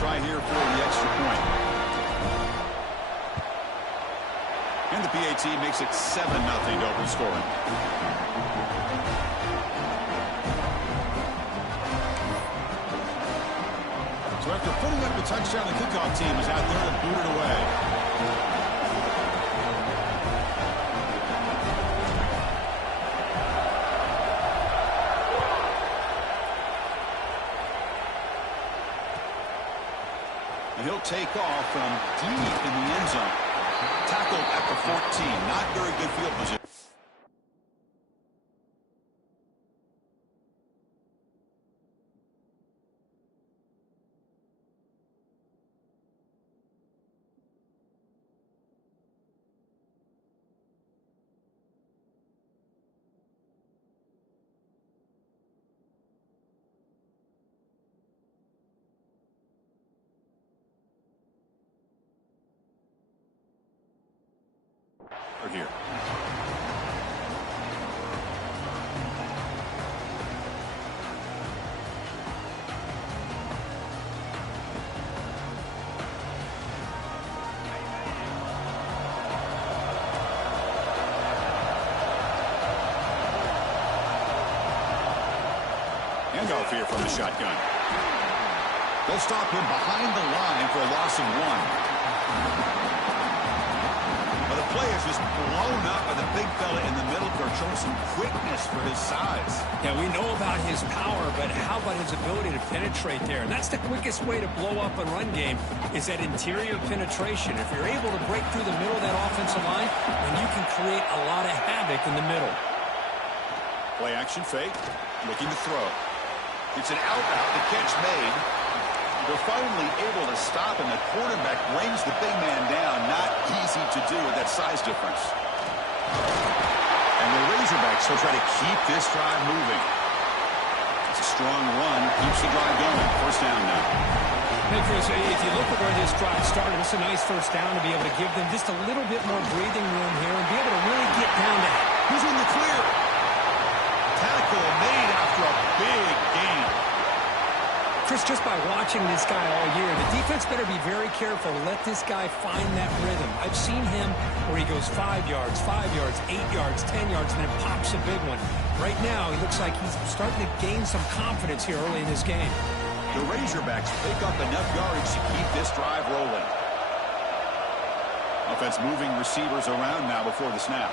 try here for the extra point. And the PAT makes it 7-0 to open scoring. So after putting up the touchdown, the kickoff team is out there to boot it away. And he'll take off from deep in the end zone. Tackled at the 14. Not very good field position. Here. Handoff here from the shotgun. They'll stop him behind the line for a loss of 1. Play is just blown up by the big fella in the middle for showing some quickness for his size. Yeah, we know about his power, but how about his ability to penetrate there? And that's the quickest way to blow up a run game is that interior penetration. If you're able to break through the middle of that offensive line, then you can create a lot of havoc in the middle. Play action fake, looking to throw. It's an out route, the catch made. They're finally able to stop, and the quarterback brings the big man down. Not easy to do with that size difference. And the Razorbacks will try to keep this drive moving. It's a strong run, keeps the drive going. First down now. Hey, Chris, if you look at where this drive started, it's a nice first down to be able to give them just a little bit more breathing room here and be able to really get down to who's in the clear. Tackle made after a big gain. Chris, just by watching this guy all year, the defense better be very careful to let this guy find that rhythm. I've seen him where he goes 5 yards, 8 yards, 10 yards, and then pops a big one. Right now, he looks like he's starting to gain some confidence here early in this game. The Razorbacks pick up enough yardage to keep this drive rolling. Offense moving receivers around now before the snap.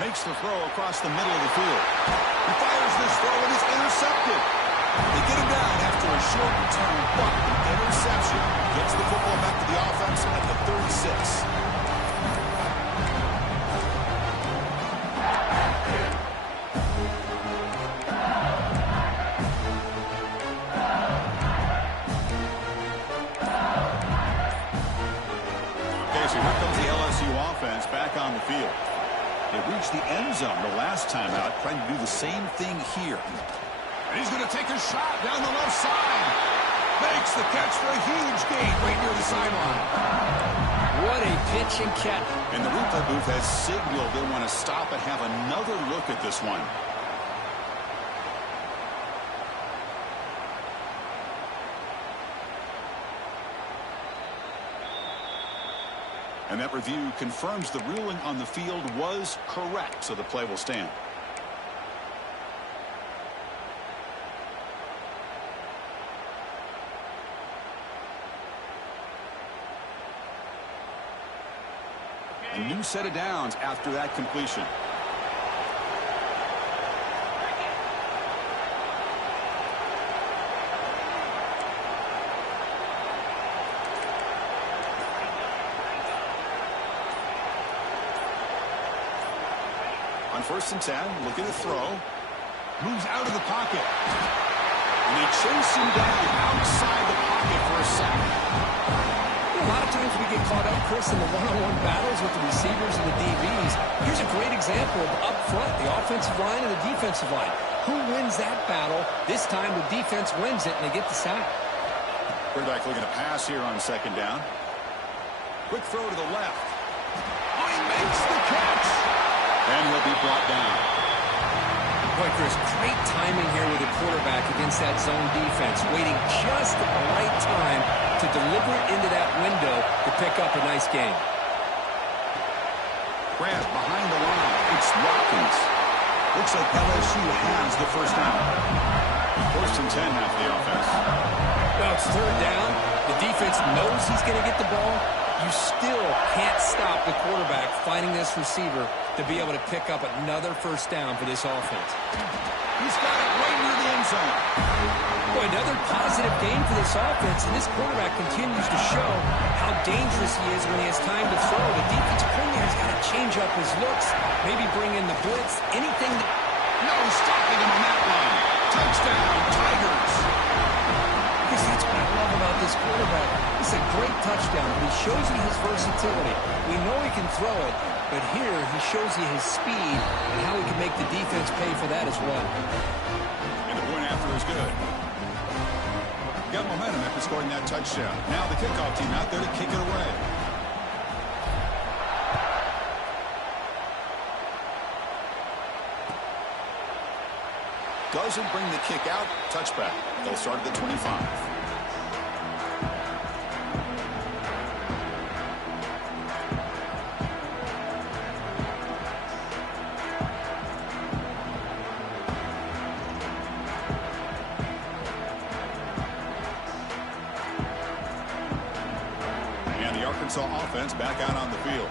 Makes the throw across the middle of the field. He fires this throw and it's intercepted. They get him down after a short return, but the interception gets the football back to the offense at the 36. Okay, so here comes the LSU offense back on the field. They reached the end zone the last time out, trying to do the same thing here. And he's going to take a shot down the left side. Makes the catch for a huge gain right near the sideline. What a pitch and catch. And the replay booth has signaled they want to stop and have another look at this one. And that review confirms the ruling on the field was correct, so the play will stand. A new set of downs after that completion. On 1st and 10, looking to throw. Moves out of the pocket. And they chase him down outside the pocket for a sack. A lot of times we get caught up, Chris, in the one-on-one battles with the receivers and the DBs. Here's a great example of up front, the offensive line and the defensive line. Who wins that battle? This time the defense wins it, and they get the sack. Quarterback looking to pass here on 2nd down. Quick throw to the left. Oh, he makes the catch. And he'll be brought down. Boy, Chris, great timing here with the quarterback against that zone defense, waiting just at the right window to pick up a nice gain. Grab behind the line. It's Watkins. Looks like LSU has the first down. 1st and 10 now for the offense. Well, it's 3rd down. The defense knows he's going to get the ball. You still can't stop the quarterback finding this receiver to be able to pick up another first down for this offense. He's got it right near the end zone. Boy, another positive game for this offense, and this quarterback continues to show how dangerous he is when he has time to throw. The defensive coordinator's got to change up his looks, maybe bring in the blitz, anything that... No stopping him on that line. Touchdown, Tigers. Because that's what I love about this quarterback. It's a great touchdown, but he shows you his versatility. We know he can throw it, but here he shows you his speed and how he can make the defense pay for that as well. And the point after is good. Got momentum after scoring that touchdown. Now the kickoff team out there to kick it away. Doesn't bring the kick out. Touchback. They'll start at the 25. Arkansas offense back out on the field.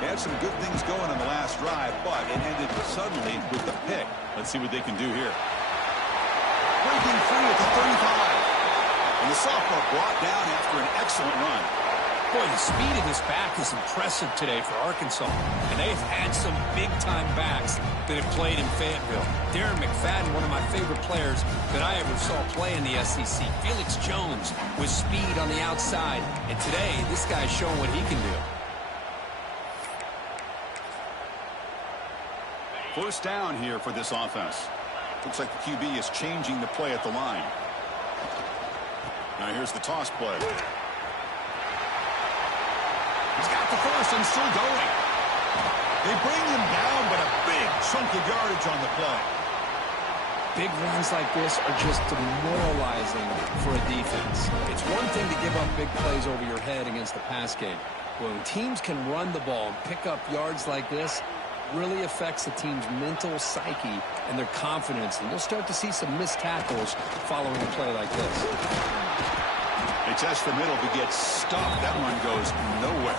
They had some good things going on the last drive, but it ended suddenly with the pick. Let's see what they can do here. Breaking free at the 35. And the sophomore brought down after an excellent run. Boy, the speed of this back is impressive today for Arkansas. And they've had some big-time backs that have played in Fayetteville. Darren McFadden, one of my favorite players that I ever saw play in the SEC. Felix Jones with speed on the outside. And today, this guy's showing what he can do. First down here for this offense. Looks like the QB is changing the play at the line. Now here's the toss play. He's got the first and still going. They bring him down, but a big chunk of yardage on the play. Big runs like this are just demoralizing for a defense. It's one thing to give up big plays over your head against the pass game. When teams can run the ball and pick up yards like this, really affects the team's mental psyche and their confidence. And you'll start to see some missed tackles following a play like this. They test the middle, but gets stopped. That one goes nowhere.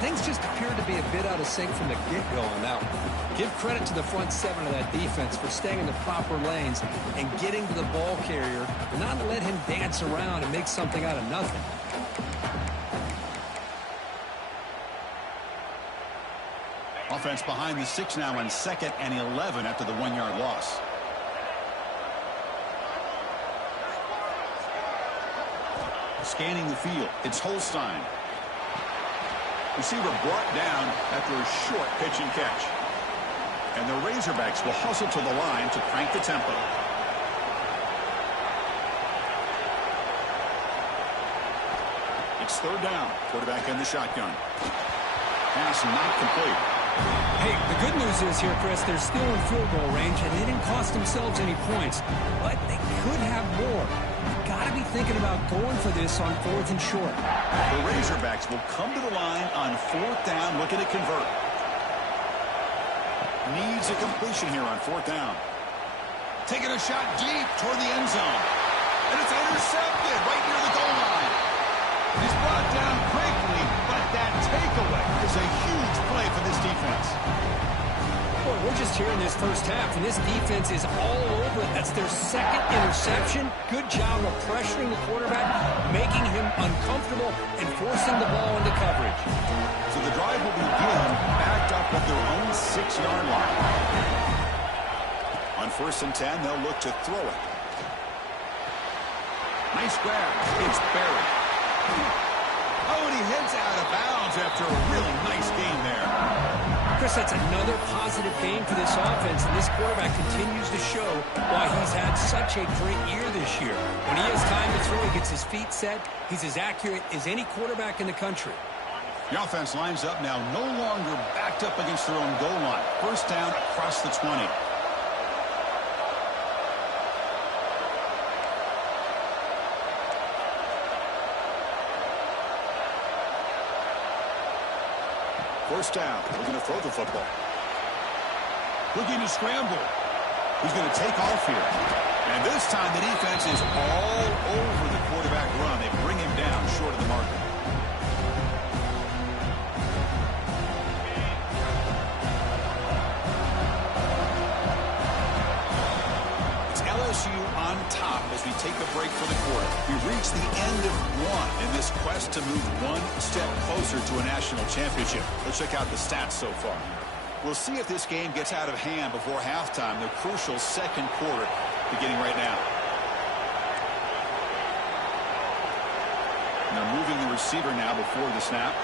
Things just appear to be a bit out of sync from the get-go on that one. Give credit to the front seven of that defense for staying in the proper lanes and getting to the ball carrier, and not let him dance around and make something out of nothing. Offense behind the 6 now on 2nd and 11 after the 1-yard loss. Scanning the field, it's Holstein. Receiver brought down after a short pitch and catch. And the Razorbacks will hustle to the line to crank the tempo. It's 3rd down. Quarterback in the shotgun. Pass not complete. Hey, the good news is here, Chris, they're still in field goal range, and they didn't cost themselves any points. But they could have more. Got to be thinking about going for this on 4th and short. The Razorbacks will come to the line on 4th down, looking to convert. Needs a completion here on 4th down. Taking a shot deep toward the end zone. And it's intercepted right near the goal line. He's brought down quickly, but that takeaway is a huge play for this defense. Boy, we're just here in this first half, and this defense is all over it. That's their 2nd interception. Good job of pressuring the quarterback, making him uncomfortable, and forcing the ball into coverage. So the drive will begin backed up at their own 6-yard line. On 1st and 10, they'll look to throw it. Nice grab. It's buried. Oh, and he heads out of bounds after a really nice game there. Chris, that's another positive game for this offense, and this quarterback continues to show why he's had such a great year this year. When he has time to throw, he gets his feet set. He's as accurate as any quarterback in the country. The offense lines up now, no longer backed up against their own goal line. 1st down across the 20. First down. Looking to throw the football. Looking to scramble. He's going to take off here. And this time the defense is all over the quarterback run. They bring him down short of the marker. It's LSU on top as we take a break for the quarter. We've reached the end of one in this quest to move one step closer to a national championship. Let's check out the stats so far. We'll see if this game gets out of hand before halftime, the crucial second quarter beginning right now. And they're moving the receiver now before the snap.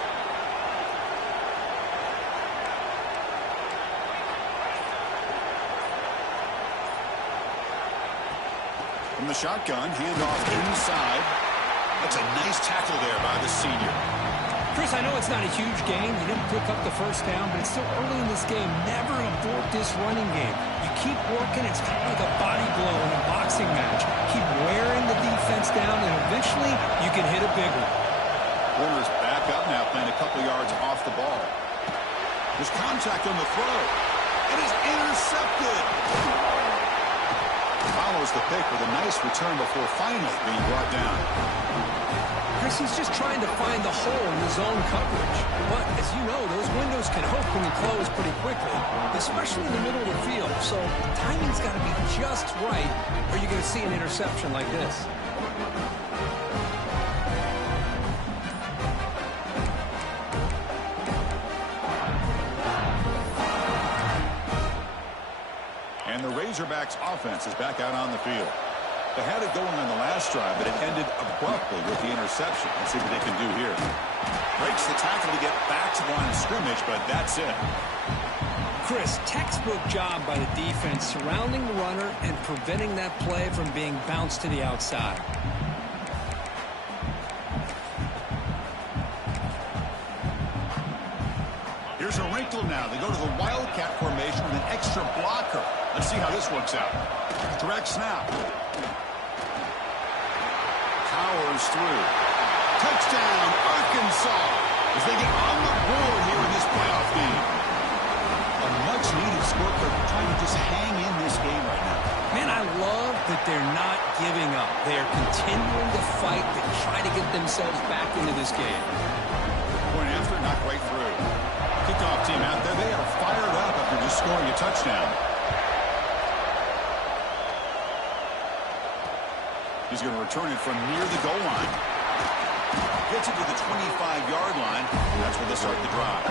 From the shotgun, handoff inside. That's a nice tackle there by the senior. Chris, I know it's not a huge game. You didn't pick up the first down, but it's still early in this game. Never abort this running game. You keep working. It's kind of like a body blow in a boxing match. Keep wearing the defense down, and eventually you can hit a big one. Warner's back up now, playing a couple yards off the ball. There's contact on the throw. It is intercepted. Follows the pick with a nice return before finally being brought down. Chris, he's just trying to find the hole in the zone coverage. But, as you know, those windows can open and close pretty quickly, especially in the middle of the field. So, timing's got to be just right, or you're going to see an interception like this. And the Razorbacks offense is back out on the field. They had it going on the last drive, but it ended abruptly with the interception. Let's see what they can do here. Breaks the tackle to get back to the line of scrimmage, but that's it. Chris, textbook job by the defense surrounding the runner and preventing that play from being bounced to the outside. Here's a wrinkle now. They go to the Wildcat formation with an extra blocker. Let's see how this works out. Direct snap. Powers through. Touchdown, Arkansas, as they get on the board here in this playoff game. A much-needed score for trying to just hang in this game right now. Man, I love that they're not giving up. They are continuing to fight to try to get themselves back into this game. Point after, not quite through. Kickoff team out there, they are fired up after just scoring a touchdown. He's going to return it from near the goal line. Gets it to the 25-yard line. That's where they start the drive.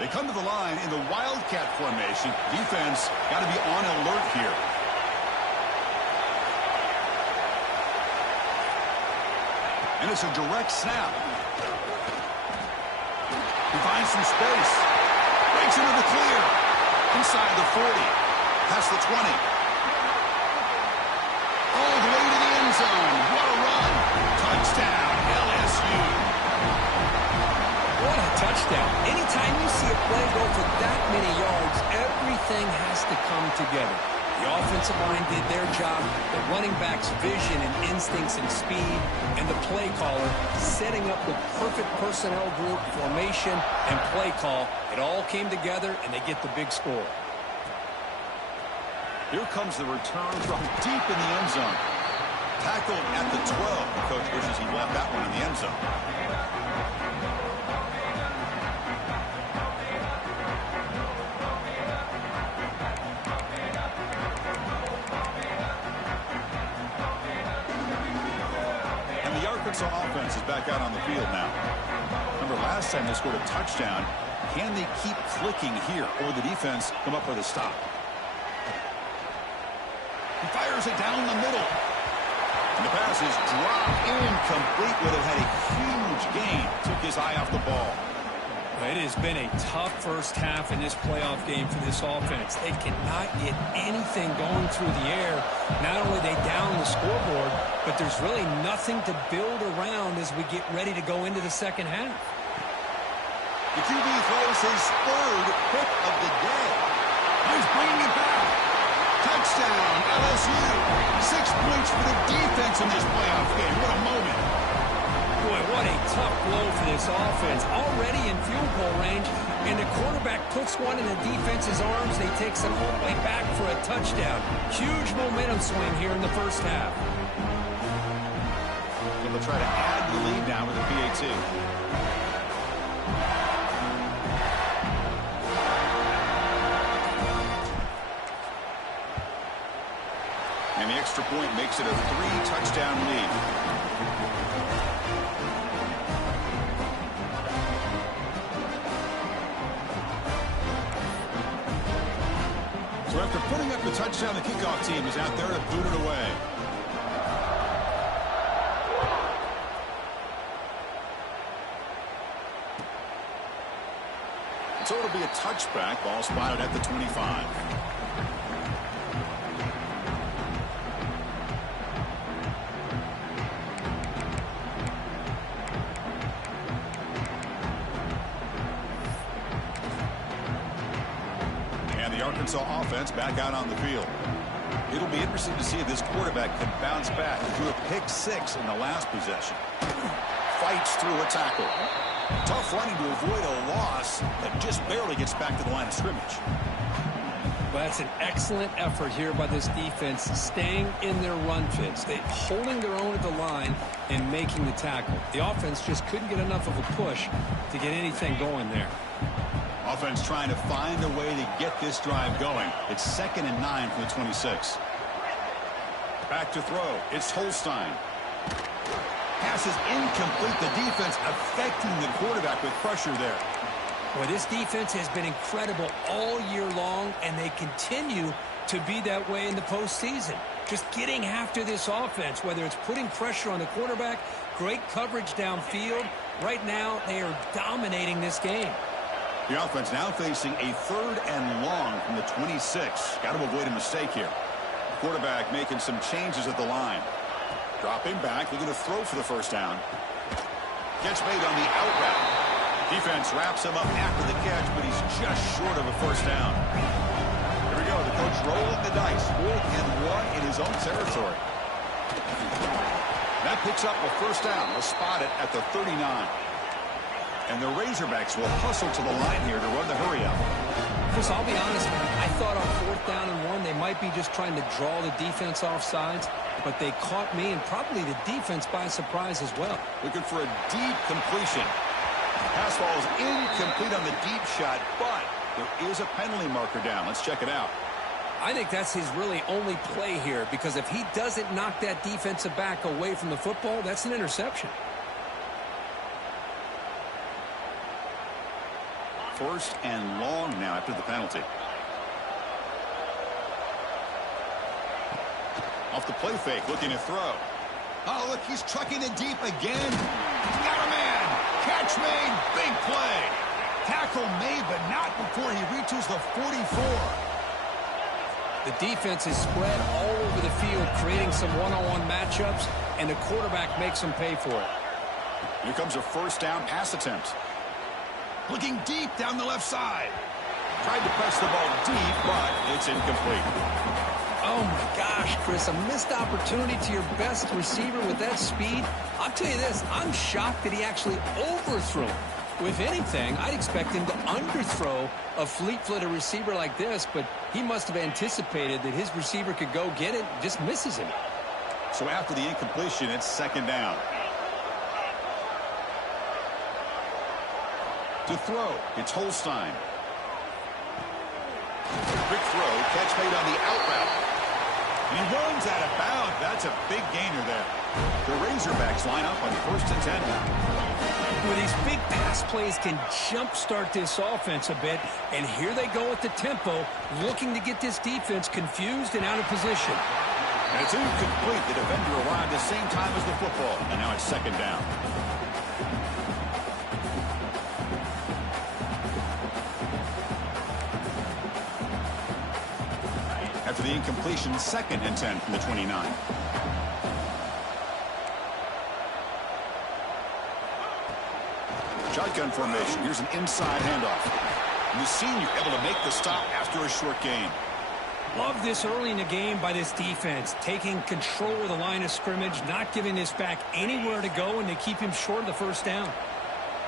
They come to the line in the Wildcat formation. Defense got to be on alert here. And it's a direct snap. He finds some space. Breaks into the clear. Inside the 40. Past the 20. All the way to the end zone. What a run. Touchdown, LSU. What a touchdown. Anytime you see a play go for that many yards, everything has to come together. The offensive line did their job, the running back's vision and instincts and speed, and the play caller setting up the perfect personnel group, formation, and play call. It all came together, and they get the big score. Here comes the return from deep in the end zone. Tackled at the 12. The coach wishes he left that one in the end zone. Arkansas offense is back out on the field now. Remember last time they scored a touchdown. Can they keep clicking here, or will the defense come up with a stop? He fires it down the middle. And the pass is dropped incomplete. Would have had a huge gain. Took his eye off the ball. It has been a tough first half in this playoff game for this offense. They cannot get anything going through the air. Not only they down the scoreboard, but there's really nothing to build around as we get ready to go into the second half. The QB throws his third pick of the day. He's bringing it back. Touchdown, LSU. 6 points for the defense in this playoff game. What a moment. Boy, what a tough blow for this offense. Already in field goal range, and the quarterback puts one in the defense's arms. They take some all the way back for a touchdown. Huge momentum swing here in the first half. They'll try to add the lead now with a PAT. And the extra point makes it a 3-touchdown lead. So after putting up the touchdown, the kickoff team is out there to boot it away. So it'll be a touchback. Ball spotted at the 25. Arkansas offense back out on the field. It'll be interesting to see if this quarterback can bounce back. He threw a pick 6 in the last possession. Fights through a tackle. Tough running to avoid a loss that just barely gets back to the line of scrimmage. Well, that's an excellent effort here by this defense, staying in their run fits. They holding their own at the line and making the tackle. The offense just couldn't get enough of a push to get anything going there. Offense trying to find a way to get this drive going. It's 2nd and 9 from the 26. Back to throw. It's Holstein. Pass is incomplete. The defense affecting the quarterback with pressure there. Well, this defense has been incredible all year long, and they continue to be that way in the postseason. Just getting after this offense, whether it's putting pressure on the quarterback, great coverage downfield. Right now, they are dominating this game. The offense now facing a 3rd and long from the 26. Got to avoid a mistake here. The quarterback making some changes at the line. Dropping back, looking to throw for the first down. Catch made on the out route. Defense wraps him up after the catch, but he's just short of a first down. Here we go. The coach rolling the dice. 4th and 1 in his own territory. That picks up a first down. We'll spot it at the 39. And the Razorbacks will hustle to the line here to run the hurry up. Chris, I'll be honest, I thought on 4th down and 1, they might be just trying to draw the defense off sides, but they caught me and probably the defense by surprise as well. Looking for a deep completion. Pass ball is incomplete on the deep shot, but there is a penalty marker down. Let's check it out. I think that's his really only play here, because if he doesn't knock that defensive back away from the football, that's an interception. 1st and long now after the penalty. Off the play fake, looking to throw. Oh, look, he's trucking it deep again. Got a man. Catch made. Big play. Tackle made, but not before he reaches the 44. The defense is spread all over the field, creating some one-on-one matchups, and the quarterback makes them pay for it. Here comes a first down pass attempt. Looking deep down the left side. Tried to press the ball deep, but it's incomplete. Oh, my gosh, Chris, a missed opportunity to your best receiver with that speed. I'll tell you this, I'm shocked that he actually overthrew him. With anything, I'd expect him to underthrow a fleet-footed receiver like this, but he must have anticipated that his receiver could go get it, just misses him. So after the incompletion, it's 2nd down. To throw, it's Holstein. Quick throw, catch made on the out route. And he runs out of bounds. That's a big gainer there. The Razorbacks line up on 1st and 10 now. Well, these big pass plays can jumpstart this offense a bit, and here they go at the tempo, looking to get this defense confused and out of position. And it's incomplete. The defender arrived the same time as the football, and now it's 2nd down. After the incompletion, 2nd and 10 from the 29. Shotgun formation. Here's an inside handoff. And the senior able to make the stop after a short gain. Love this early in the game by this defense, taking control of the line of scrimmage, not giving this back anywhere to go, and they keep him short of the first down.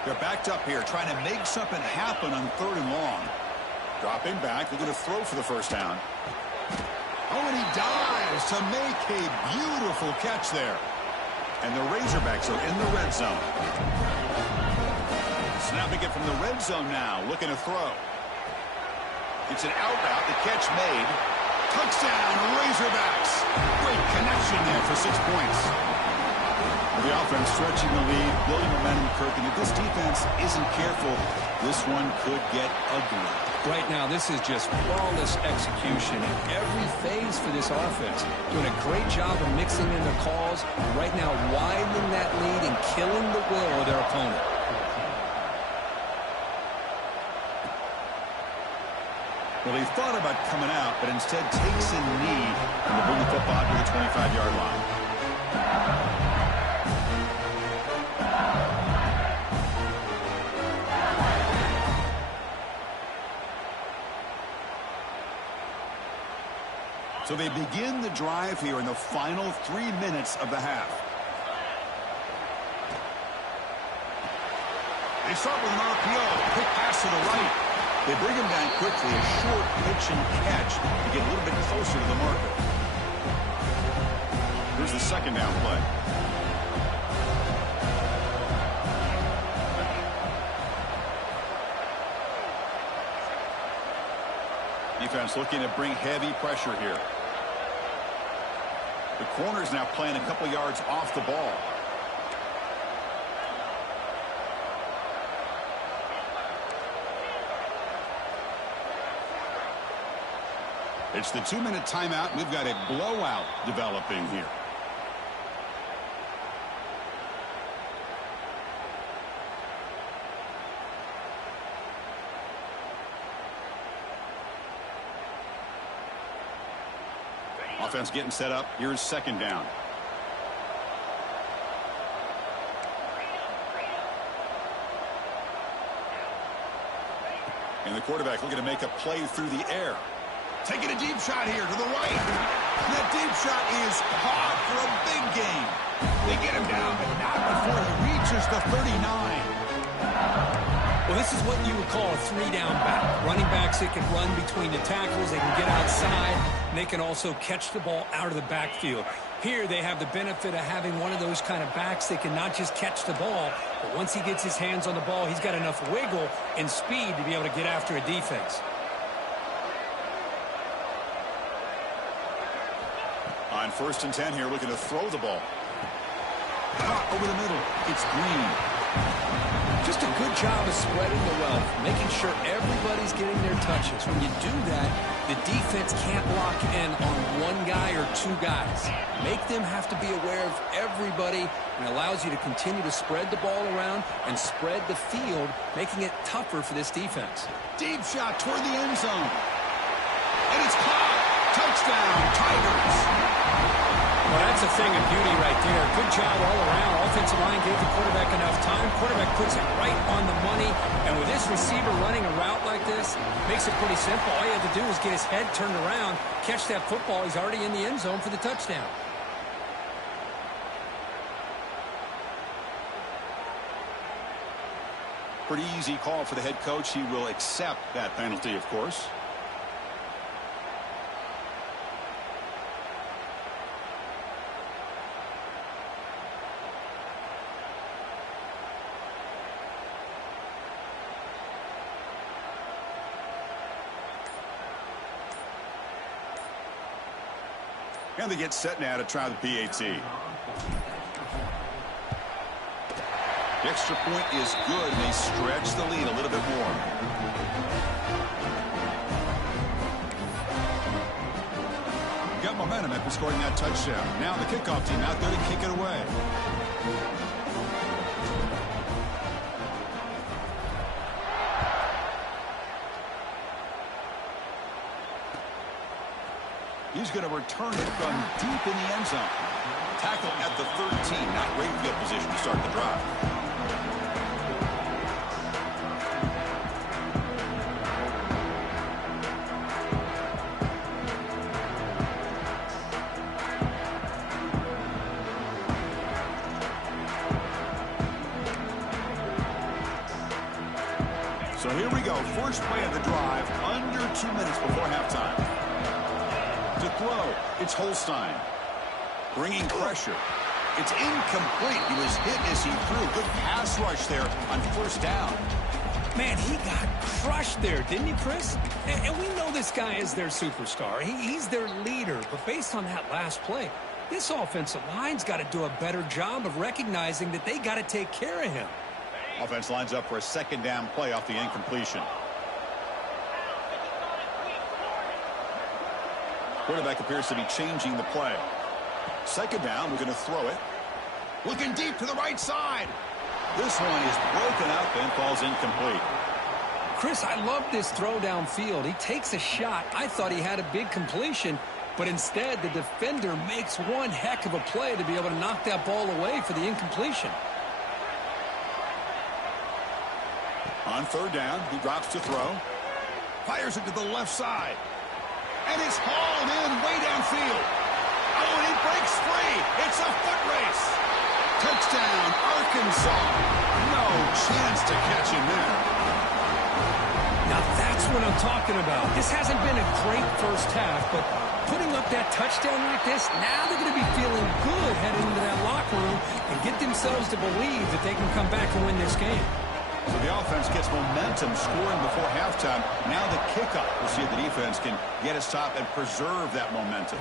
They're backed up here, trying to make something happen on 3rd and long. Dropping back, they're going to throw for the first down. Oh, and he dives to make a beautiful catch there. And the Razorbacks are in the red zone. Snapping it from the red zone now, looking to throw. It's an out route, the catch made. Touchdown, Razorbacks. Great connection there for 6 points. The offense stretching the lead, building momentum, Kirk, and if this defense isn't careful, this one could get ugly. Right now, this is just flawless execution in every phase for this offense. Doing a great job of mixing in the calls. Right now, widening that lead and killing the will of their opponent. Well, he thought about coming out, but instead takes a knee and will bring the football to the 25-yard line. So they begin the drive here in the final 3 minutes of the half. They start with an RPO. Quick pass to the right. They bring him down quickly. A short pitch and catch to get a little bit closer to the marker. Here's the second down play. Defense looking to bring heavy pressure here. The corner's now playing a couple yards off the ball. It's the 2-minute timeout. We've got a blowout developing here. Offense getting set up. Here's second down. And the quarterback looking to make a play through the air. Taking a deep shot here to the right. That deep shot is caught for a big gain. They get him down, but not before he reaches the 39. Well, this is what you would call a 3-down back. Running backs that can run between the tackles. They can get outside. And they can also catch the ball out of the backfield. Here they have the benefit of having one of those kind of backs that can not just catch the ball, but once he gets his hands on the ball, he's got enough wiggle and speed to be able to get after a defense. On 1st and 10 here, looking to throw the ball. Over the middle. It's Green. Just a good job of spreading the wealth, making sure everybody's getting their touches. When you do that, the defense can't lock in on one guy or two guys. Make them have to be aware of everybody, and allows you to continue to spread the ball around and spread the field, making it tougher for this defense. Deep shot toward the end zone. And it's caught. Touchdown, Tigers. Well, that's a thing of beauty right there. Good job all around. Offensive line gave the quarterback enough time. Quarterback puts it right on the money. And with this receiver running a route like this, makes it pretty simple. All you have to do is get his head turned around, catch that football. He's already in the end zone for the touchdown. Pretty easy call for the head coach. He will accept that penalty, of course. And they get set now to try the PAT. The extra point is good, and they stretch the lead a little bit more. Got momentum after scoring that touchdown. Now the kickoff team out there to kick it away. He's going to return it from deep in the end zone. Tackle at the 13. Not great field position to start the drive. So here we go. First play of the drive, under 2 minutes before halftime. To throw, it's Holstein. Bringing pressure. It's incomplete. He was hit as he threw. Good pass rush there on first down. Man, he got crushed there, didn't he, Chris? And we know this guy is their superstar. He's their leader. But based on that last play, this offensive line's got to do a better job of recognizing that they got to take care of him. Offense lines up for a second down play off the incompletion. Quarterback appears to be changing the play. Second down, we're going to throw it. Looking deep to the right side. This one is broken up and falls incomplete. Chris, I love this throw downfield. He takes a shot. I thought he had a big completion, but instead the defender makes one heck of a play to be able to knock that ball away for the incompletion. On third down, he drops to throw. Fires it to the left side. And it's hauled in way downfield. Oh, and he breaks free. It's a foot race. Touchdown, Arkansas. No chance to catch him there. Now that's what I'm talking about. This hasn't been a great first half, but putting up that touchdown like this, now they're going to be feeling good heading into that locker room and get themselves to believe that they can come back and win this game. So the offense gets momentum scoring before halftime. Now the kickoff. We'll see if the defense can get a stop and preserve that momentum.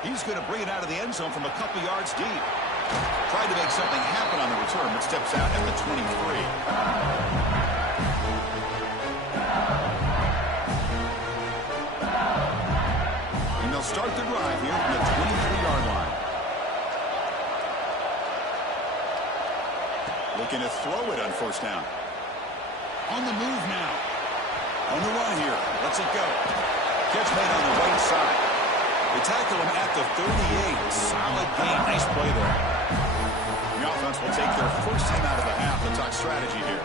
He's going to bring it out of the end zone from a couple yards deep. Tried to make something happen on the return, but steps out at the 23. And they'll start the drive here from the 23-yard line. Looking to throw it on first down. On the move now. On the run here. Lets it go. Catch made on the right side. They tackle him at the 38. Solid gain. Nice play there. The offense will take their first time out of the half. Let's talk strategy here.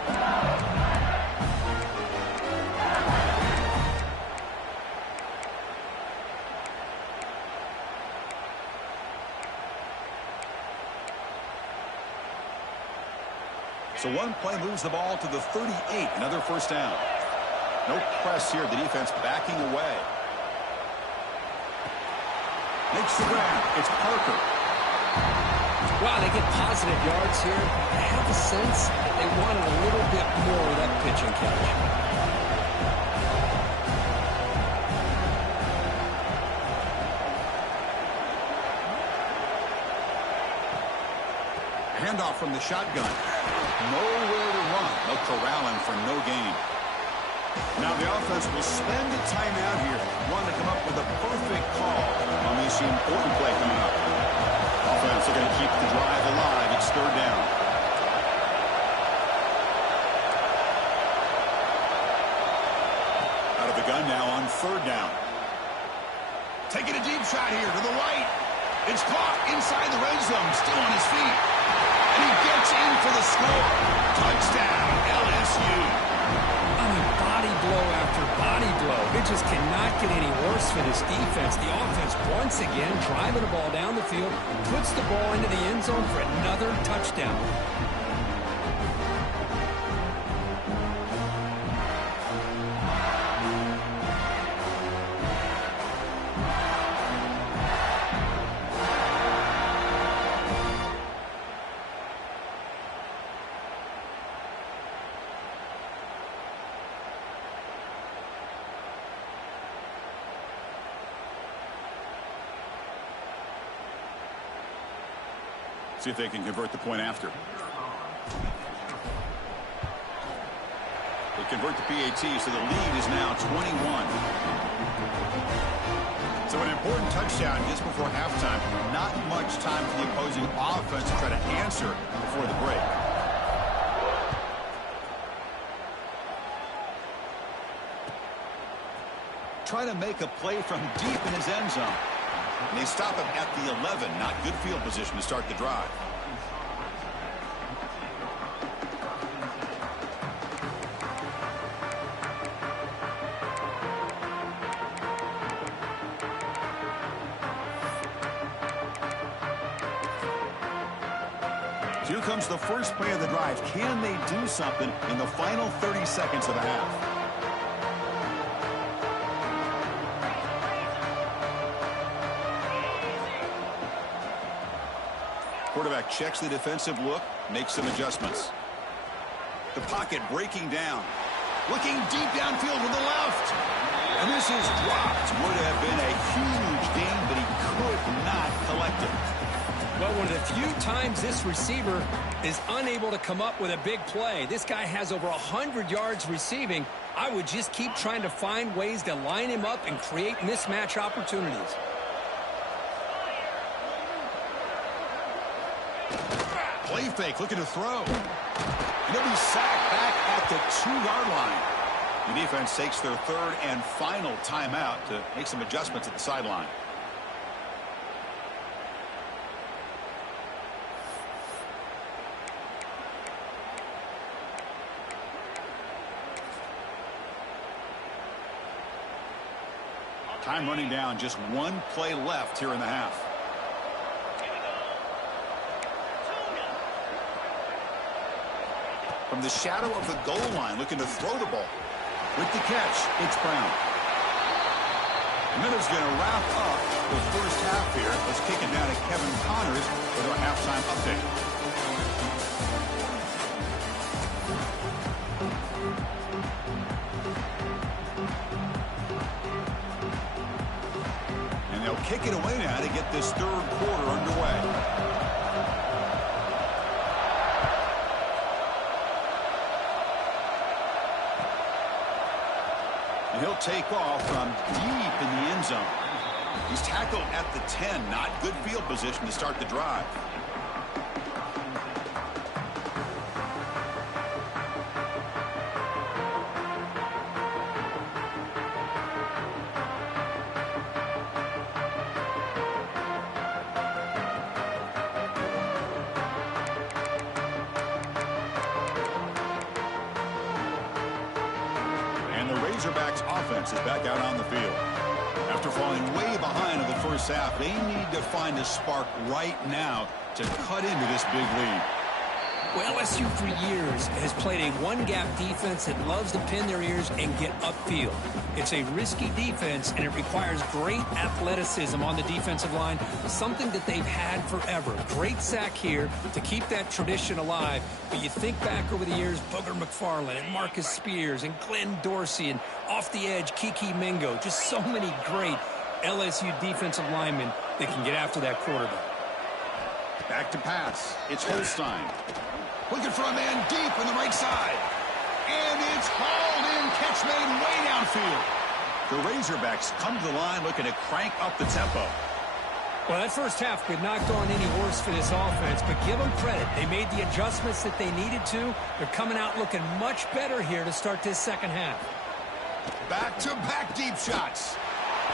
So one play moves the ball to the 38. Another first down. No press here. The defense backing away. Makes the grab. It's Parker. Wow, they get positive yards here. I have a sense that they wanted a little bit more of that pitch and catch. Handoff from the shotgun. Nowhere to run. They'll corral him for no gain. Now the offense will spend a timeout here. Want to come up with a perfect call on this important play coming up. Offense are going to keep the drive alive. It's third down. Out of the gun now on third down. Taking a deep shot here to the right. It's caught inside the red zone. Still on his feet. And he gets in for the score. Touchdown, LSU. I mean, body blow after body blow. It just cannot get any worse for this defense. The offense, once again, driving the ball down the field, puts the ball into the end zone for another touchdown. See if they can convert the point after. They convert the PAT, so the lead is now 21. So an important touchdown just before halftime. Not much time for the opposing offense to try to answer before the break. Try to make a play from deep in his end zone. And they stop him at the 11. Not good field position to start the drive. So here comes the first play of the drive. Can they do something in the final 30 seconds of the half? Quarterback checks the defensive look, makes some adjustments. The pocket breaking down. Looking deep downfield to the left. And this is dropped. Would have been a huge gain, but he could not collect it. Well, one of the few times this receiver is unable to come up with a big play. This guy has over 100 yards receiving. I would just keep trying to find ways to line him up and create mismatch opportunities. Play fake, looking to throw. And he'll be sacked back at the 2-yard line. The defense takes their third and final timeout to make some adjustments at the sideline. Time running down, just one play left here in the half. From the shadow of the goal line, looking to throw the ball. With the catch, it's Brown. And then it's going to wrap up the first half here. Let's kick it down to Kevin Connors with our halftime update. And they'll kick it away now to get this third quarter underway. And he'll take off from deep in the end zone. He's tackled at the 10. Not good field position to start the drive. Razorbacks offense is back out on the field. After falling way behind in the first half, they need to find a spark right now to cut into this big lead. Well, LSU for years has played a one-gap defense that loves to pin their ears and get upfield. It's a risky defense, and it requires great athleticism on the defensive line, something that they've had forever. Great sack here to keep that tradition alive. But you think back over the years, Booger McFarland and Marcus Spears and Glenn Dorsey and off the edge, Kiki Mingo. Just so many great LSU defensive linemen that can get after that quarterback. Back to pass. It's Holstein. Looking for a man deep on the right side. And it's hauled in. Catch made way downfield. The Razorbacks come to the line looking to crank up the tempo. Well, that first half could not go on any worse for this offense, but give them credit. They made the adjustments that they needed to. They're coming out looking much better here to start this second half. Back-to-back deep shots.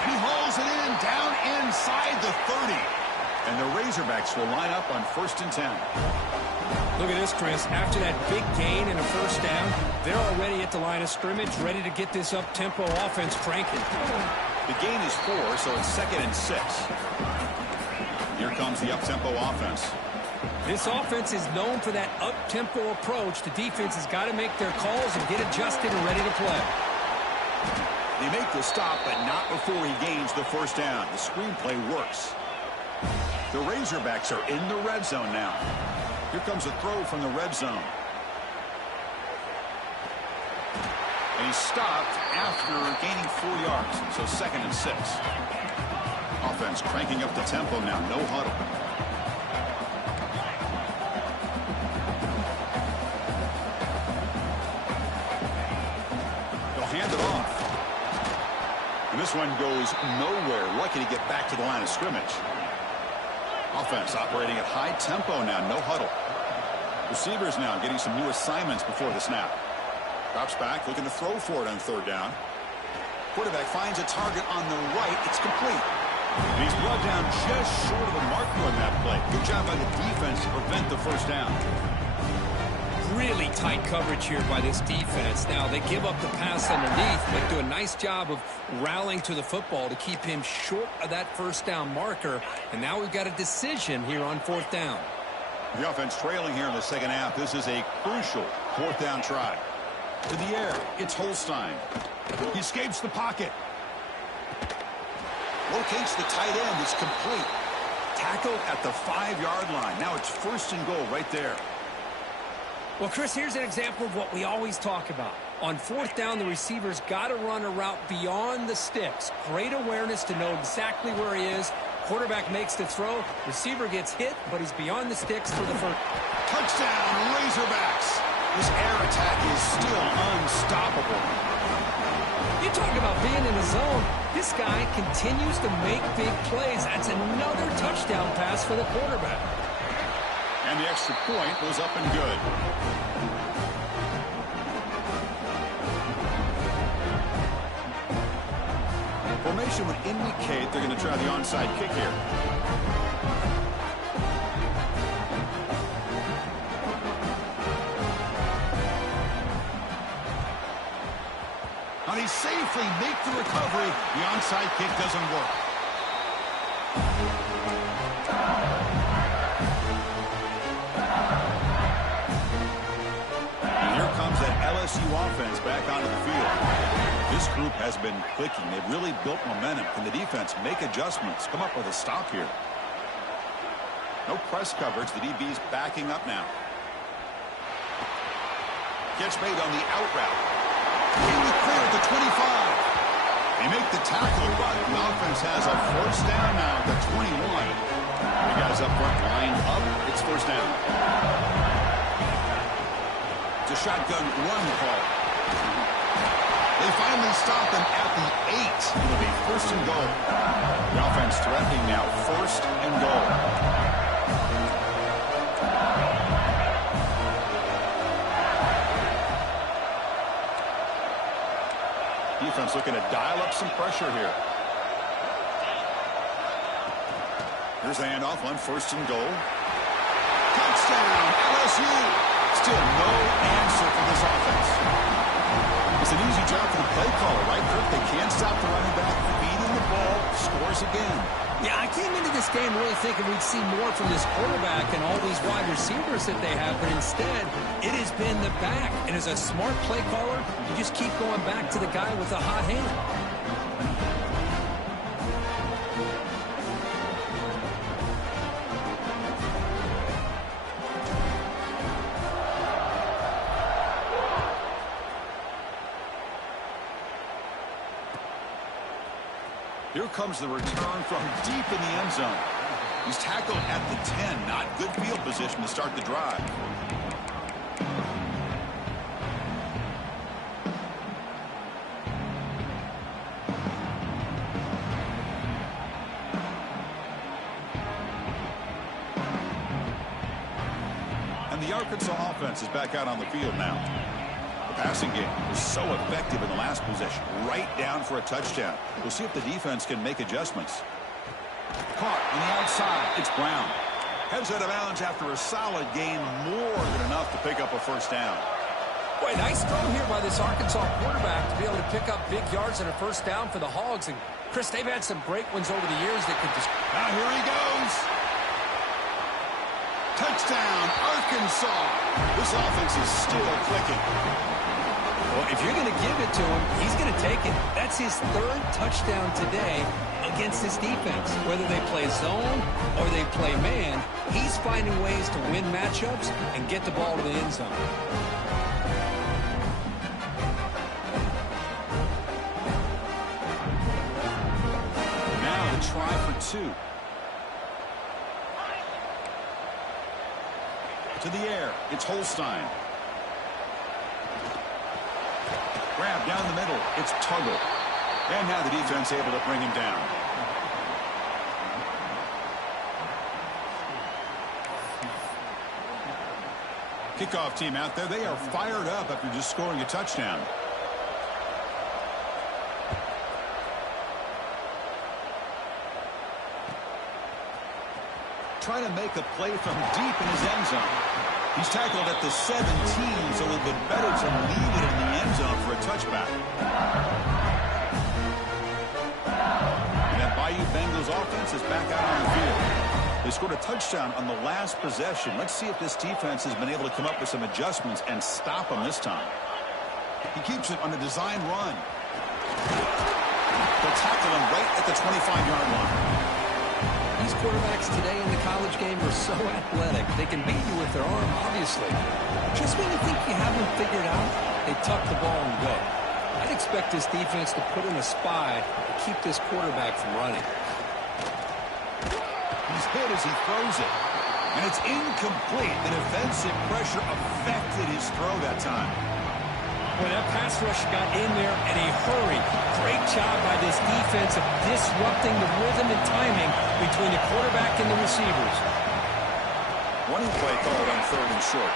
He hauls it in down inside the 30. And the Razorbacks will line up on 1st and 10. Look at this, Chris. After that big gain and a first down, they're already at the line of scrimmage, ready to get this up-tempo offense cranking. The gain is 4, so it's 2nd and 6. Here comes the up-tempo offense. This offense is known for that up-tempo approach. The defense has got to make their calls and get adjusted and ready to play. They make the stop, but not before he gains the first down. The screenplay works. The Razorbacks are in the red zone now. Here comes a throw from the red zone. And he's stopped after gaining 4 yards, so 2nd and 6. Offense cranking up the tempo now, no huddle. They'll hand it off. And this one goes nowhere. Lucky to get back to the line of scrimmage. Offense operating at high tempo now, no huddle. Receivers now getting some new assignments before the snap. Drops back, looking to throw for it on 3rd down. Quarterback finds a target on the right. It's complete. And he's brought down just short of the marker on that play. Good job by the defense to prevent the first down. Really tight coverage here by this defense. Now, they give up the pass underneath, but do a nice job of rallying to the football to keep him short of that first down marker. And now we've got a decision here on 4th down. The offense trailing here in the second half. This is a crucial fourth down try. To the air, it's Holstein. He escapes the pocket. Locates the tight end. It's complete. Tackled at the 5-yard line. Now it's first and goal right there. Well, Chris, here's an example of what we always talk about. On fourth down, the receiver's got to run a route beyond the sticks. Great awareness to know exactly where he is. Quarterback makes the throw. Receiver gets hit, but he's beyond the sticks for the first. Touchdown, Razorbacks. This air attack is still unstoppable. You talk about being in the zone. This guy continues to make big plays. That's another touchdown pass for the quarterback. And the extra point was up and good. Formation would indicate they're going to try the onside kick here. Now they safely make the recovery. The onside kick doesn't work. And here comes that LSU offense back onto the field. This group has been clicking. They've really built momentum. Can the defense make adjustments? Come up with a stop here. No press coverage. The DB's backing up now. Catch made on the out route. In the clear at the 25. They make the tackle, but the offense has a first down now at the 21. The guys up front lined up. It's first down. It's a shotgun run call. They finally stop them at the 8. It'll be first and goal. The offense threatening now, first and goal. Defense looking to dial up some pressure here. Here's the handoff on first and goal. Touchdown, LSU. Still no answer for this offense. It's an easy job for the play caller, right, Kirk? They can't stop the running back, feeding the ball, scores again. Yeah, I came into this game really thinking we'd see more from this quarterback and all these wide receivers that they have, but instead, it has been the back. And as a smart play caller, you just keep going back to the guy with the hot hand. Here comes the return from deep in the end zone. He's tackled at the 10. Not good field position to start the drive. And the Arkansas offense is back out on the field now. The passing game was so effective in the last possession. Right down for a touchdown. We'll see if the defense can make adjustments. Caught on the outside. It's Brown. Heads out of bounds after a solid game. More than enough to pick up a first down. Boy, nice throw here by this Arkansas quarterback to be able to pick up big yards and a first down for the Hogs. And, Chris, they've had some great ones over the years that could just... Now here he goes. Touchdown, Arkansas. This offense is still clicking. Well, if you're going to give it to him, he's going to take it. That's his third touchdown today against this defense. Whether they play zone or they play man, he's finding ways to win matchups and get the ball to the end zone. Now the try for two. To the air, it's Holstein. Grab down the middle, it's Tuggle. And now the defense able to bring him down. Kickoff team out there, they are fired up after just scoring a touchdown. Trying to make a play from deep in his end zone. He's tackled at the 17, so it would have been better to leave it in the end zone for a touchback. And that Bayou Bengals offense is back out on the field. The They scored a touchdown on the last possession. Let's see if this defense has been able to come up with some adjustments and stop them this time. He keeps it on a design run. They'll tackle him right at the 25-yard line. These quarterbacks today in the college game are so athletic. They can beat you with their arm, obviously. Just when you think you have them figured out, they tuck the ball and go. I'd expect this defense to put in a spy to keep this quarterback from running. He's hit as he throws it. And it's incomplete. The defensive pressure affected his throw that time. Boy, that pass rush got in there in a hurry. Great job by this defense of disrupting the rhythm and timing between the quarterback and the receivers. Running play called on 3rd and short.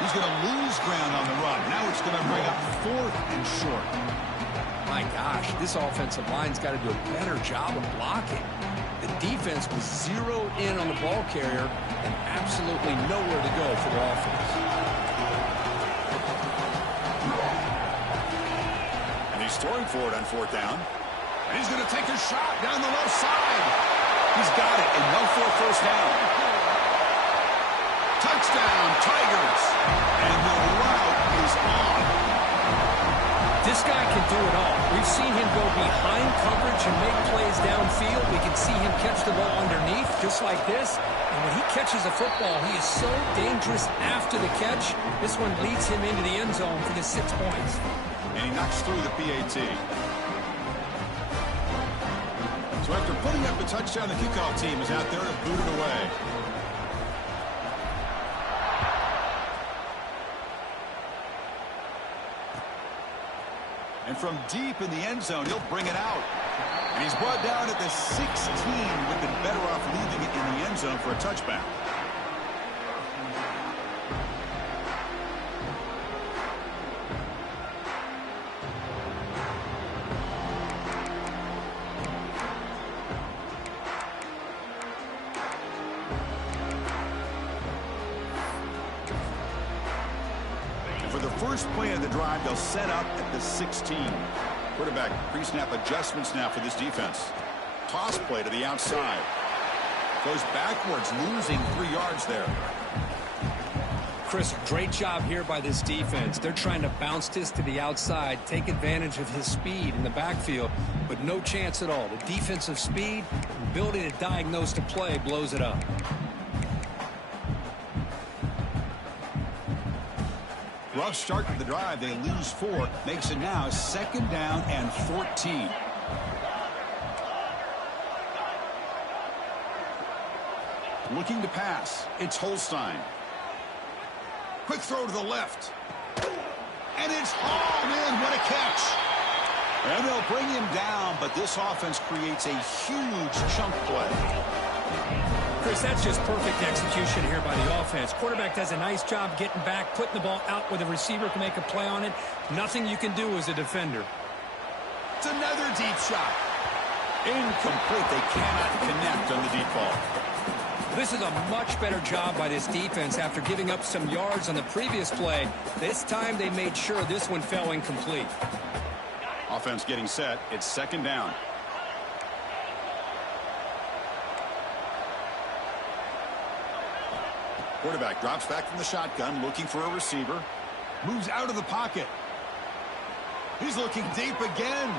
He's going to lose ground on the run. Now it's going to bring up 4th and short. My gosh, this offensive line's got to do a better job of blocking. The defense was zeroed in on the ball carrier and absolutely nowhere to go for the offense. And he's throwing for it on 4th down. And he's going to take a shot down the left side. He's got it, and no for a 1st down. Touchdown, Tigers. And the route is on. This guy can do it all. We've seen him go behind coverage and make plays downfield. We can see him catch the ball underneath, just like this. And when he catches a football, he is so dangerous after the catch. This one leads him into the end zone for the 6 points. And he knocks through the PAT. So after putting up the touchdown, the kickoff team is out there to boot it away. And from deep in the end zone, he'll bring it out. And he's brought down at the 16. Would have been better off leaving it in the end zone for a touchback. First play of the drive, they'll set up at the 16. Quarterback pre-snap adjustments now for this defense. Toss play to the outside. Goes backwards, losing 3 yards there. Chris, great job here by this defense. They're trying to bounce this to the outside, take advantage of his speed in the backfield, but no chance at all. The defensive speed, ability to diagnose the play, blows it up. Rough start to the drive. They lose 4. Makes it now 2nd down and 14. Looking to pass. It's Holstein. Quick throw to the left. And it's hauled in. What a catch. And they'll bring him down, but this offense creates a huge chunk play. Chris, that's just perfect execution here by the offense. Quarterback does a nice job getting back, putting the ball out where the receiver can make a play on it. Nothing you can do as a defender. It's another deep shot. Incomplete. They cannot connect on the deep ball. This is a much better job by this defense after giving up some yards on the previous play. This time they made sure this one fell incomplete. Offense getting set. It's 2nd down. Quarterback drops back from the shotgun, looking for a receiver. Moves out of the pocket. He's looking deep again.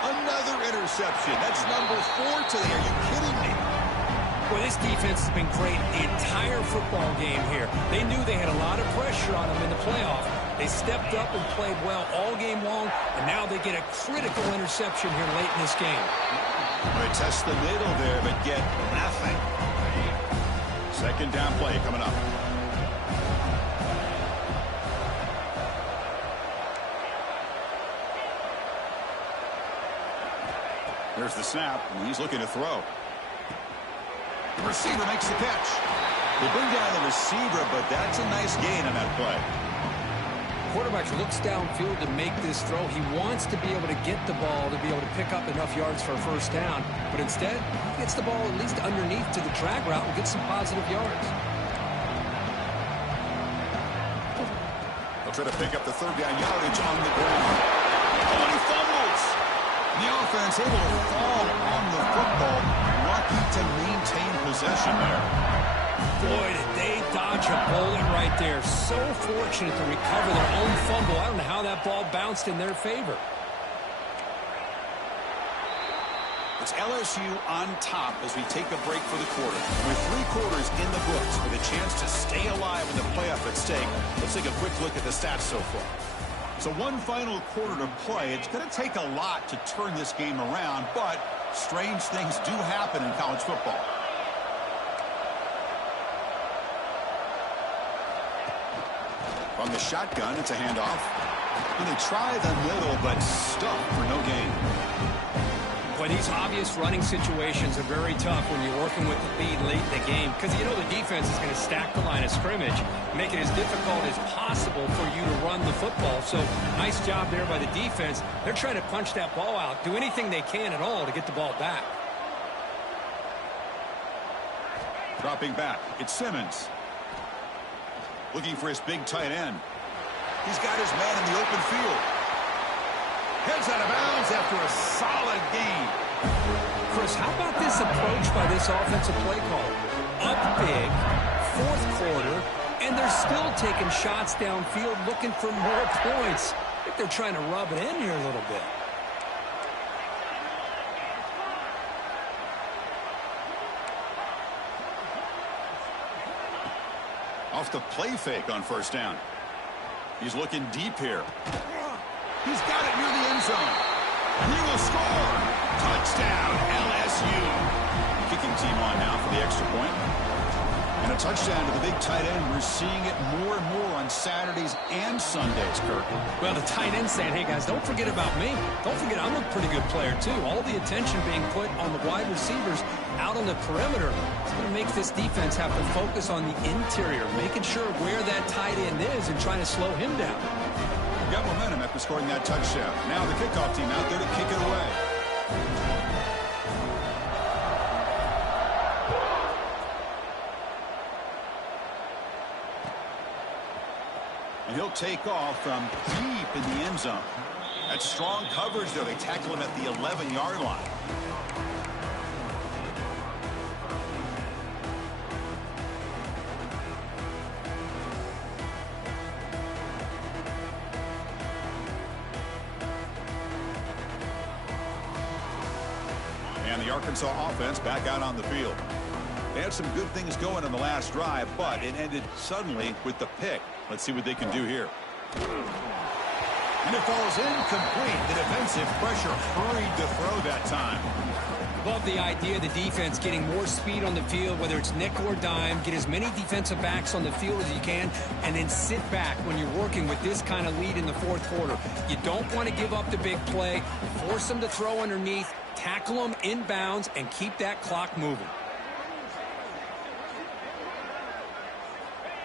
Another interception. That's number 4 today. Are you kidding me? Boy, this defense has been great the entire football game here. They knew they had a lot of pressure on them in the playoff. They stepped up and played well all game long, and now they get a critical interception here late in this game. They test the middle there, but get nothing. 2nd down play coming up. There's the snap, and he's looking to throw. The receiver makes the catch. They bring down the receiver, but that's a nice gain on that play. Quarterback looks downfield to make this throw. He wants to be able to get the ball to be able to pick up enough yards for a 1st down, but instead, he gets the ball at least underneath to the drag route and gets some positive yards. They'll try to pick up the 3rd down yardage on the ground. Oh, and he fumbles. The offense able to fall on the football, lucky to maintain possession there. Boy, did they dodge a bullet right there. So fortunate to recover their own fumble. I don't know how that ball bounced in their favor. It's LSU on top as we take a break for the quarter. With 3 quarters in the books with a chance to stay alive in the playoff at stake, let's take a quick look at the stats so far. So one final quarter to play. It's going to take a lot to turn this game around, but strange things do happen in college football. From the shotgun, it's a handoff. And they try the middle, but stuck for no gain. But these obvious running situations are very tough when you're working with the lead late in the game, because you know the defense is going to stack the line of scrimmage, make it as difficult as possible for you to run the football. So nice job there by the defense. They're trying to punch that ball out, do anything they can at all to get the ball back. Dropping back, it's Simmons. Looking for his big tight end. He's got his man in the open field. Heads out of bounds after a solid gain. Chris, how about this approach by this offensive play caller? Up big, 4th quarter, and they're still taking shots downfield looking for more points. I think they're trying to rub it in here a little bit. Off the play fake on first down. He's looking deep here. He's got it near the end zone. He will score. Touchdown, LSU. Kicking team on now for the extra point. And a touchdown to the big tight end. We're seeing it more and more on Saturdays and Sundays, Kirk. Well, the tight end saying, hey, guys, don't forget about me. Don't forget I'm a pretty good player, too. All the attention being put on the wide receivers out on the perimeter. It's going to make this defense have to focus on the interior, making sure where that tight end is and trying to slow him down. Got momentum after scoring that touchdown. Now the kickoff team out there to kick it away. And he'll take off from deep in the end zone. That's strong coverage there. They tackle him at the 11-yard line. And the Arkansas offense back out on the field. They had some good things going on the last drive, but it ended suddenly with the pick. Let's see what they can do here. And it falls incomplete. The defensive pressure hurried to throw that time. Love the idea of the defense getting more speed on the field, whether it's nickel or dime, get as many defensive backs on the field as you can, and then sit back when you're working with this kind of lead in the 4th quarter. You don't want to give up the big play, force them to throw underneath, tackle them inbounds, and keep that clock moving.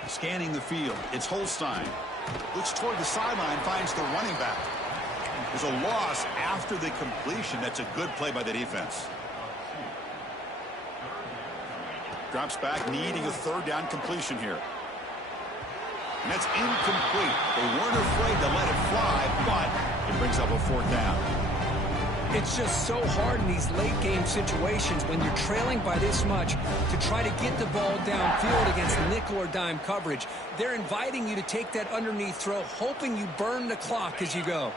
Scanning the field, it's Holstein. Looks toward the sideline, finds the running back. There's a loss after the completion. That's a good play by the defense. Drops back, needing a 3rd down completion here. And that's incomplete. They weren't afraid to let it fly, but it brings up a 4th down. It's just so hard in these late game situations when you're trailing by this much to try to get the ball downfield against nickel or dime coverage. They're inviting you to take that underneath throw, hoping you burn the clock as you go.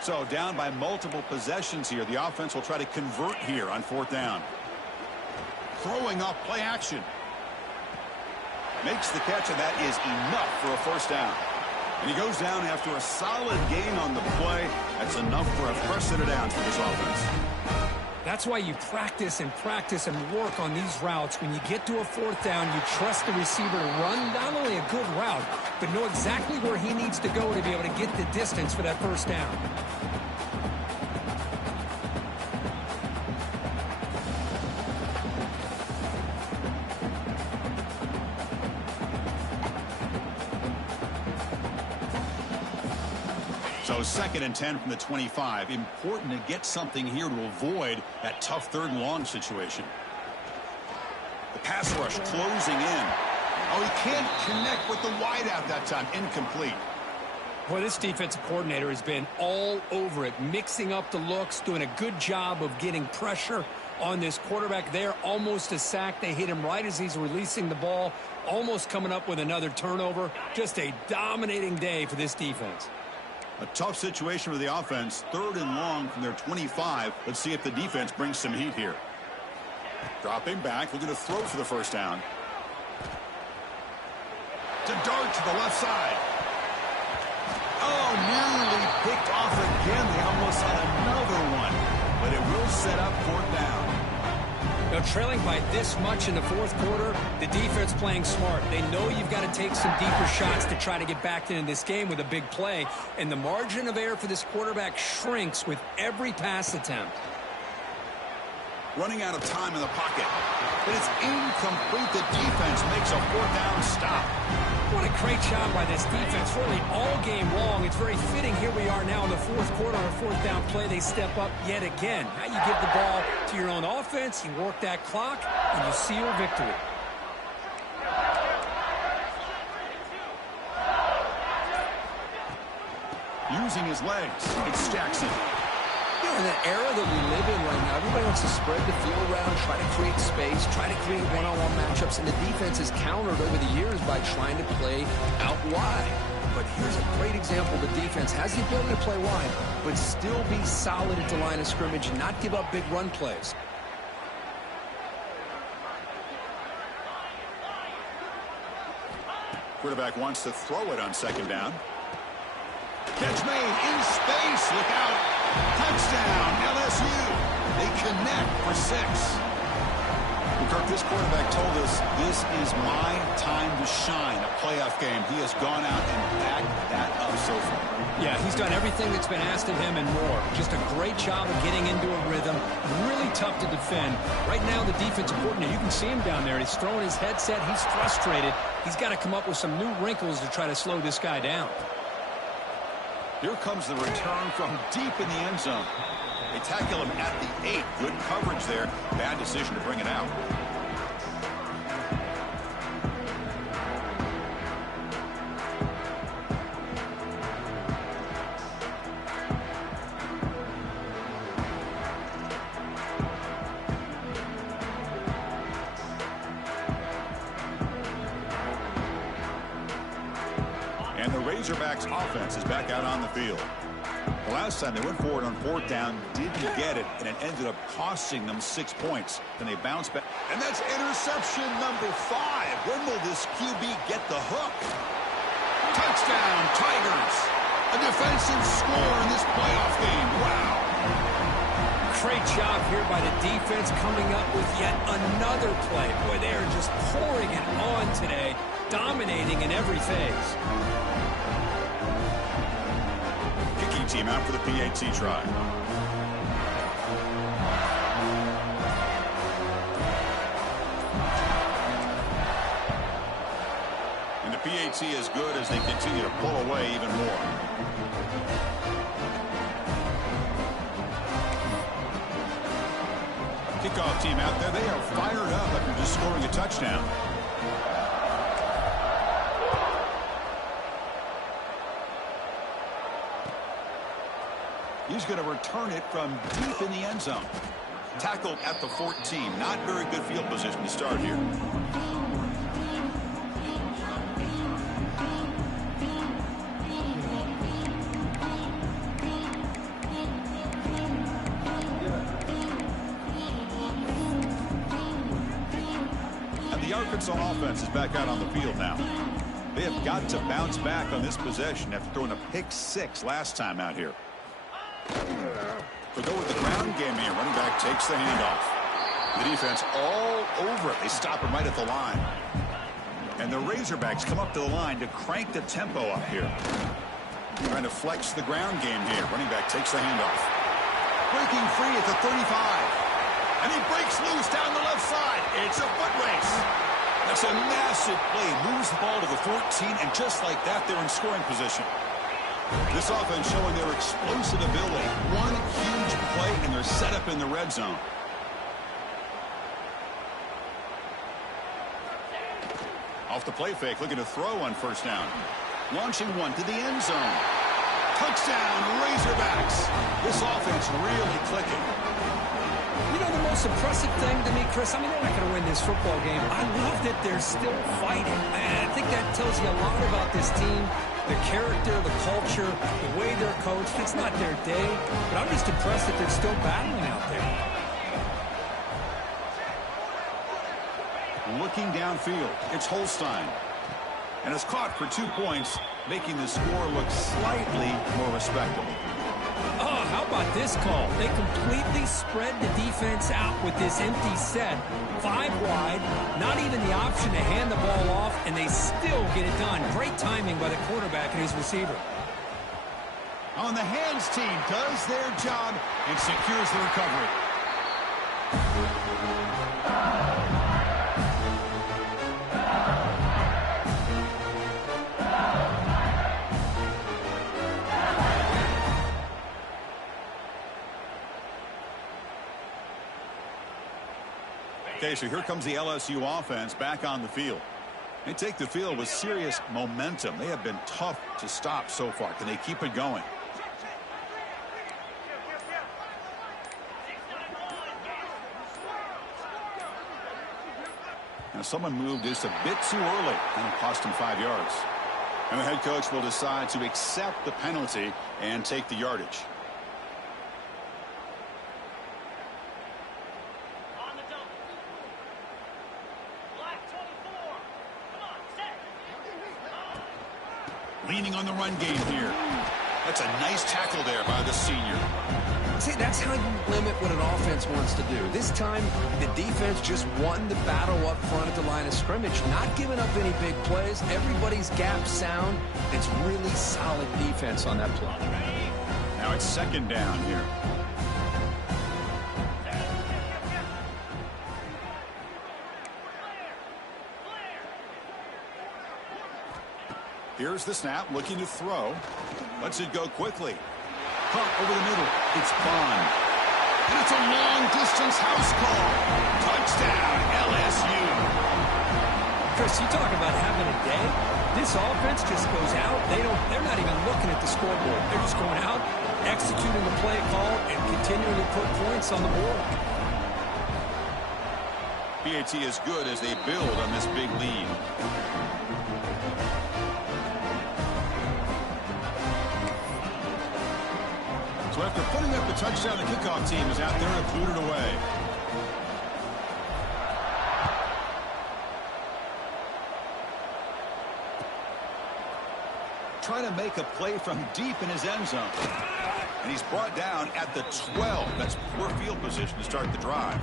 So down by multiple possessions here. The offense will try to convert here on 4th down. Throwing off play action. Makes the catch, and that is enough for a 1st down. And he goes down after a solid gain on the play. That's enough for a first set of downs for this offense. That's why you practice and practice and work on these routes. When you get to a 4th down, you trust the receiver to run not only a good route, but know exactly where he needs to go to be able to get the distance for that 1st down. So 2nd and 10 from the 25. Important to get something here to avoid that tough 3rd and long situation. The pass rush closing in. Oh, he can't connect with the wideout that time. Incomplete. Boy, this defensive coordinator has been all over it, mixing up the looks, doing a good job of getting pressure on this quarterback there. Almost a sack. They hit him right as he's releasing the ball, almost coming up with another turnover. Just a dominating day for this defense. A tough situation for the offense. 3rd and long from their 25. Let's see if the defense brings some heat here. Dropping back, looking to throw for the first down. To dart to the left side. Oh, nearly picked off again. They almost had another one, but it will set up 4th down. Now, trailing by this much in the 4th quarter, the defense playing smart. They know you've got to take some deeper shots to try to get back into this game with a big play, and the margin of error for this quarterback shrinks with every pass attempt. Running out of time in the pocket, and it's incomplete. The defense makes a 4th down stop. What a great job by this defense, really all game long. It's very fitting. Here we are now in the 4th quarter, a 4th down play. They step up yet again. Now you give the ball to your own offense, you work that clock, and you seal victory. Using his legs, it's Jackson. You know, in the era that we live in right now, everybody wants to spread the field around, try to create space, try to create one-on-one matchups, and the defense has countered over the years by trying to play out wide. But here's a great example. The defense has the ability to play wide, but still be solid at the line of scrimmage and not give up big run plays. Quarterback wants to throw it on 2nd down. Catch made in space. Look out. Touchdown, LSU. They connect for 6. Kirk, this quarterback told us this is my time to shine, a playoff game. He has gone out and backed that up so far. Yeah, he's done everything that's been asked of him and more. Just a great job of getting into a rhythm. Really tough to defend. Right now, the defensive coordinator, you can see him down there. He's throwing his headset. He's frustrated. He's got to come up with some new wrinkles to try to slow this guy down. Here comes the return from deep in the end zone. They tackle him at the 8. Good coverage there. Bad decision to bring it out. And the Razorbacks offense is back out on the field. The last time they went forward on 4th down, didn't get it, and it ended up costing them 6 points. Then they bounced back. And that's interception number 5. When will this QB get the hook? Touchdown, Tigers. A defensive score in this playoff game. Wow. Great job here by the defense coming up with yet another play. Boy, they are just pouring it on today, dominating in every phase. Kicking team out for the PAT try. And the PAT is good as they continue to pull away even more. Kickoff team out there. They are fired up after just scoring a touchdown. He's going to return it from deep in the end zone. Tackled at the 14. Not very good field position to start here. And the Arkansas offense is back out on the field now. They have got to bounce back on this possession after throwing a pick 6 last time out here. They go with the ground game here. Running back takes the handoff. The defense all over it. They stop him right at the line. And the Razorbacks come up to the line to crank the tempo up here. Trying to flex the ground game here. Running back takes the handoff. Breaking free at the 35. And he breaks loose down the left side. It's a foot race. That's a massive play. Moves the ball to the 14, and just like that, they're in scoring position. This offense showing their explosive ability. One huge play, and they're set up in the red zone. Off the play fake, looking to throw on first down. Launching one to the end zone. Touchdown, Razorbacks. This offense really clicking. You know, the most impressive thing to me, Chris, I mean, they're not going to win this football game. I love that they're still fighting. And I think that tells you a lot about this team, the character, the culture, the way they're coached. It's not their day, but I'm just impressed that they're still battling out there. Looking downfield, it's Holstein. And it's caught for 2 points, making the score look slightly more respectable. Oh, how about this call? They completely spread the defense out with this empty set. 5 wide, not even the option to hand the ball off, and they still get it done. Great timing by the quarterback and his receiver. On the hands team does their job and secures the recovery. Okay, so here comes the LSU offense back on the field. They take the field with serious momentum. They have been tough to stop so far. Can they keep it going? Now someone moved this a bit too early, and it cost him 5 yards. And the head coach will decide to accept the penalty and take the yardage. Leaning on the run game here. That's a nice tackle there by the senior. See, that's how you limit what an offense wants to do. This time, the defense just won the battle up front at the line of scrimmage, not giving up any big plays. Everybody's gap sound. It's really solid defense on that play. Now it's second down here. Here's the snap, looking to throw. Lets it go quickly. Caught over the middle. It's gone. And it's a long-distance house call. Touchdown, LSU. Chris, you talk about having a day. This offense just goes out. They're not even looking at the scoreboard. They're just going out, executing the play call, and continuing to put points on the board. PAT is good as they build on this big lead. So after putting up the touchdown, the kickoff team is out there to boot it away. Trying to make a play from deep in his end zone. And he's brought down at the 12. That's poor field position to start the drive.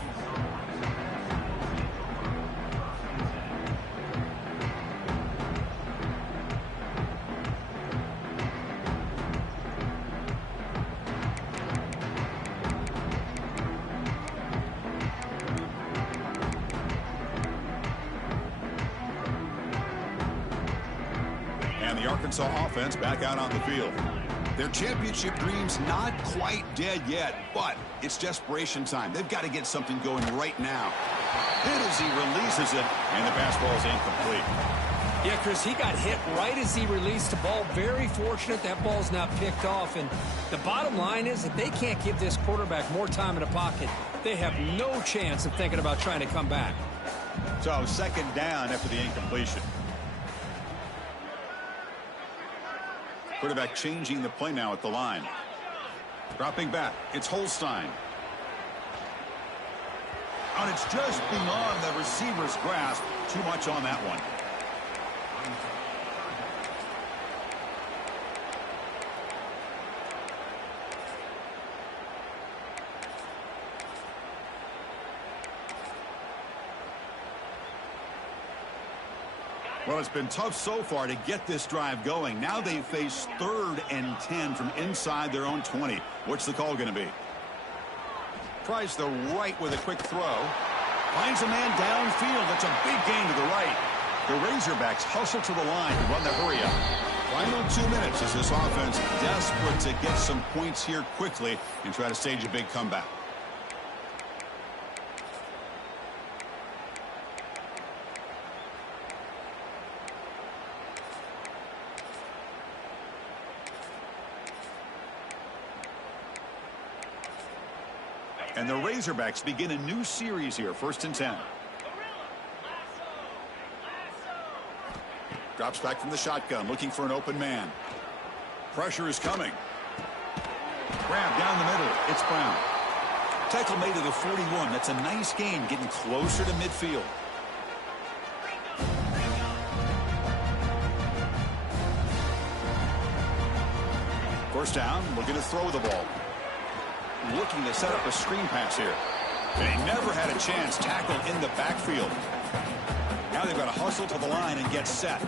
The Arkansas offense back out on the field. Their championship dreams not quite dead yet, but it's desperation time. They've got to get something going right now. Hit as he releases it, and the pass ball is incomplete. Yeah, Chris, he got hit right as he released the ball. Very fortunate that ball's not picked off. And the bottom line is that they can't give this quarterback more time in the pocket. They have no chance of thinking about trying to come back. So second down after the incompletion. Quarterback changing the play now at the line. Dropping back. It's Holstein. And it's just beyond the receiver's grasp. Too much on that one. Well, it's been tough so far to get this drive going. Now they face 3rd and 10 from inside their own 20. What's the call going to be? Tries the right with a quick throw. Finds a man downfield. That's a big gain to the right. The Razorbacks hustle to the line to run the hurry up. Final 2 minutes as this offense desperate to get some points here quickly and try to stage a big comeback. And the Razorbacks begin a new series here, 1st and 10. Drops back from the shotgun, looking for an open man. Pressure is coming. Grab down the middle. It's Brown. Tackle made to the 41. That's a nice gain, getting closer to midfield. First down, looking to throw the ball. Looking to set up a screen pass here. They never had a chance tackled in the backfield. Now they've got to hustle to the line and get set.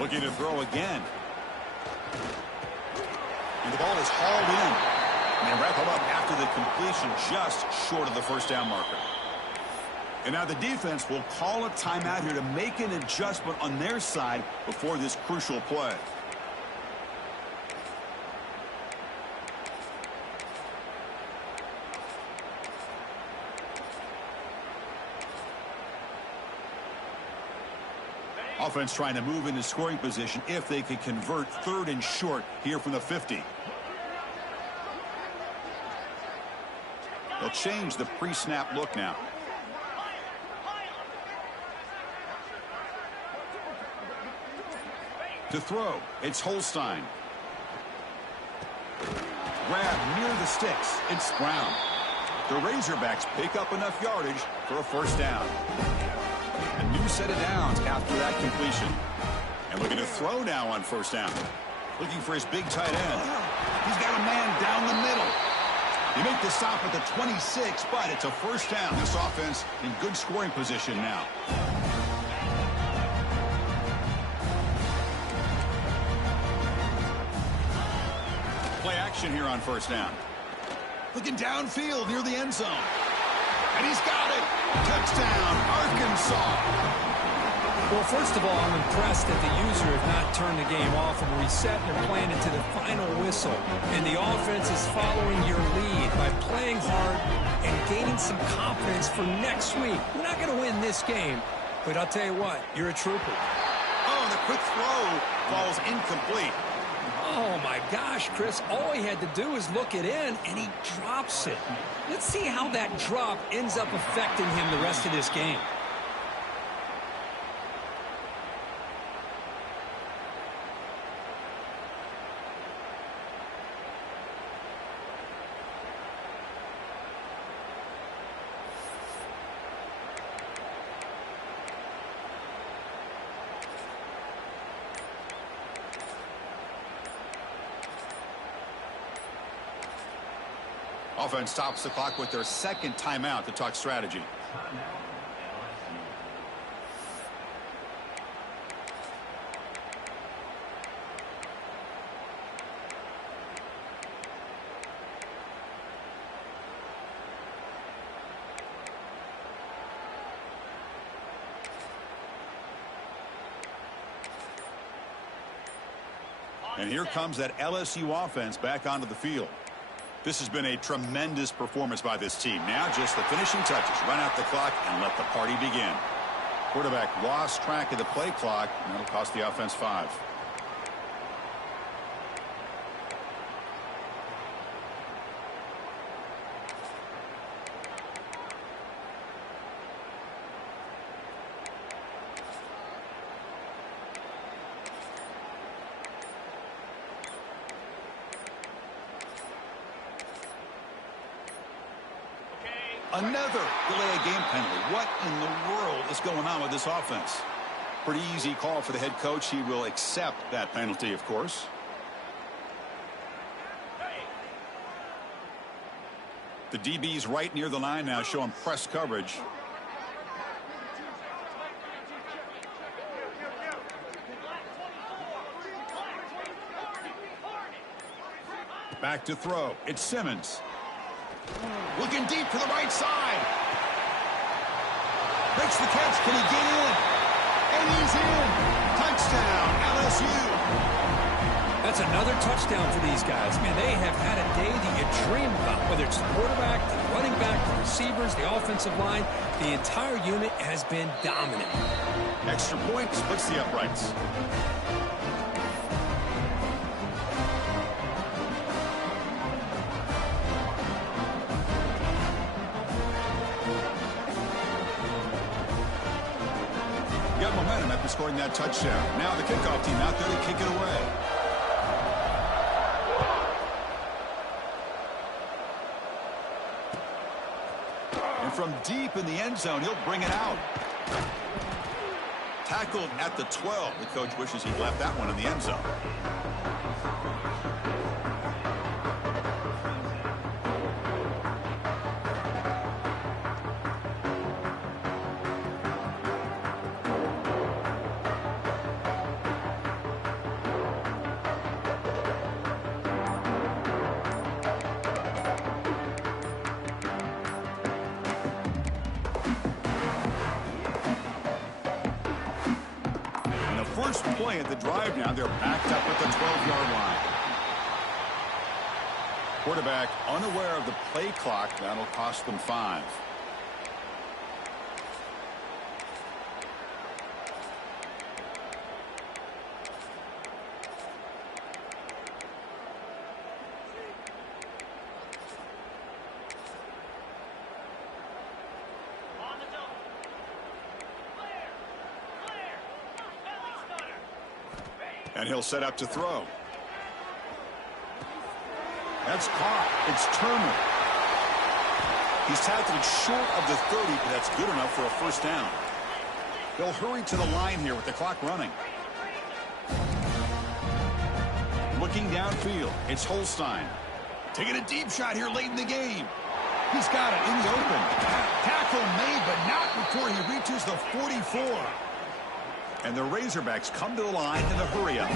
Looking to throw again. And the ball is hauled in. And they wrap it up after the completion, just short of the first down marker. And now the defense will call a timeout here to make an adjustment on their side before this crucial play. Offense trying to move into scoring position if they could convert 3rd and short here from the 50. They'll change the pre-snap look now. To throw, it's Holstein. Grab near the sticks, it's Brown. The Razorbacks pick up enough yardage for a first down. A new set of downs after that completion. And looking to throw now on first down. Looking for his big tight end. He's got a man down the middle. They make the stop at the 26, but it's a first down. This offense in good scoring position now. Play action here on first down. Looking downfield near the end zone. And he's got it. Touchdown, Arkansas. Well, first of all, I'm impressed that the user has not turned the game off and reset their plan into the final whistle. And the offense is following your lead by playing hard and gaining some confidence for next week. We're not going to win this game, but I'll tell you what, you're a trooper. Oh, the quick throw falls incomplete. Oh, my gosh, Chris, all he had to do is look it in, and he drops it. Let's see how that drop ends up affecting him the rest of this game. Offense stops the clock with their second timeout to talk strategy. And here comes that LSU offense back onto the field. This has been a tremendous performance by this team. Now just the finishing touches. Run out the clock and let the party begin. Quarterback lost track of the play clock, and that'll cost the offense 5. Another delay of game penalty. What in the world is going on with this offense? Pretty easy call for the head coach. He will accept that penalty, of course. The DB's right near the line now, showing press coverage. Back to throw. It's Simmons. Looking deep to the right side. Makes the catch. Can he get in? And he's in. Touchdown, LSU. That's another touchdown for these guys. Man, they have had a day that you dream about, whether it's the quarterback, the running back, the receivers, the offensive line. The entire unit has been dominant. Extra point splits the uprights. scoring that touchdown. Now the kickoff team out there to kick it away. And from deep in the end zone, he'll bring it out. Tackled at the 12. The coach wishes he'd left that one in the end zone. First play at the drive now, they're backed up at the 12-yard line. Quarterback unaware of the play clock. That'll cost them 5. And he'll set up to throw. That's caught. It's Turner. He's tackled short of the 30, but that's good enough for a first down. They'll hurry to the line here with the clock running. Looking downfield, it's Holstein. Taking a deep shot here late in the game. He's got it in the open. Tackle made, but not before he reaches the 44. And the Razorbacks come to the line in the hurry-up.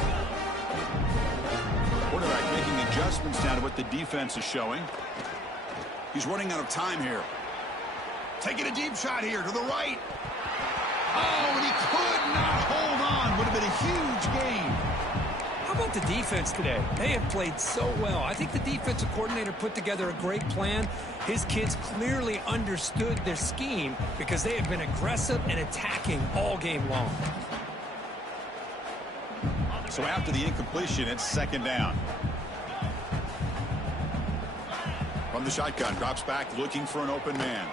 Quarterback making adjustments now to what the defense is showing. He's running out of time here. Taking a deep shot here to the right. Oh, and he could not hold on. Would have been a huge gain. How about the defense today? They have played so well. I think the defensive coordinator put together a great plan. His kids clearly understood their scheme because they have been aggressive and attacking all game long. So after the incompletion, it's second down. From the shotgun, drops back looking for an open man.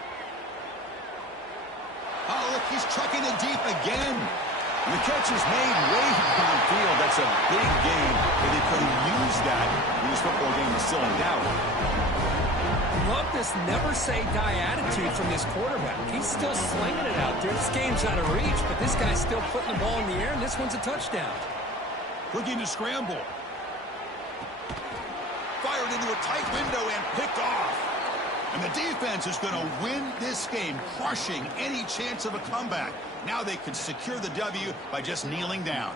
Oh, look, he's trucking it deep again. And the catch is made way downfield. That's a big gain. And they could have used that when this football game was still in doubt. Love this never say die attitude from this quarterback. He's still slinging it out there. This game's out of reach, but this guy's still putting the ball in the air, and this one's a touchdown. Looking to scramble. Fired into a tight window and picked off. And the defense is going to win this game, crushing any chance of a comeback. Now they can secure the W by just kneeling down.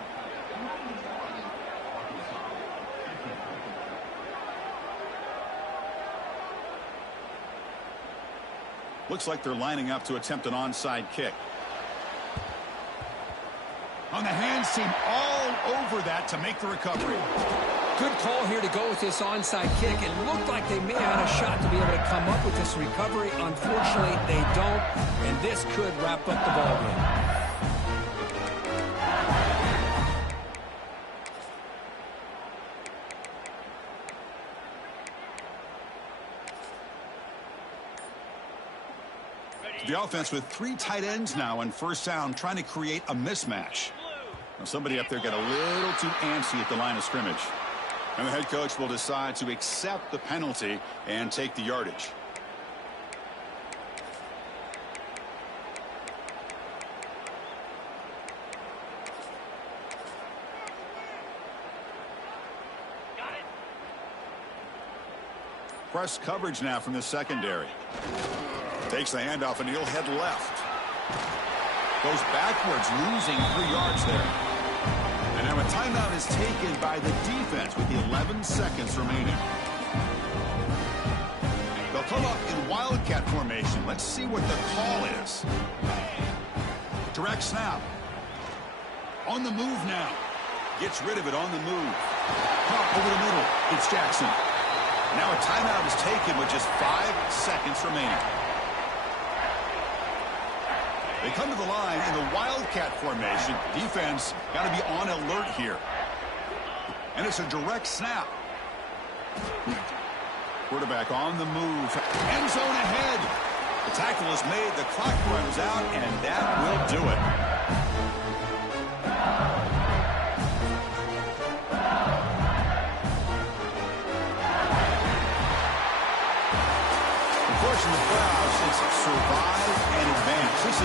Looks like they're lining up to attempt an onside kick. On the hands team all over that to make the recovery. Good call here to go with this onside kick. It looked like they may have had a shot to be able to come up with this recovery. Unfortunately, they don't, and this could wrap up the ball game. The offense with 3 tight ends now on first down, trying to create a mismatch. Now somebody up there got a little too antsy at the line of scrimmage. And the head coach will decide to accept the penalty and take the yardage. Press coverage now from the secondary. Takes the handoff and he'll head left. Goes backwards, losing 3 yards there. And now a timeout is taken by the defense with 11 seconds remaining. They'll come up in wildcat formation. Let's see what the call is. Direct snap. On the move now. Gets rid of it on the move. Caught over the middle. It's Jackson. Now a timeout is taken with just 5 seconds remaining. They come to the line in the wildcat formation. Defense got to be on alert here. And it's a direct snap. Quarterback on the move. End zone ahead. The tackle is made. The clock runs out, and that will do it.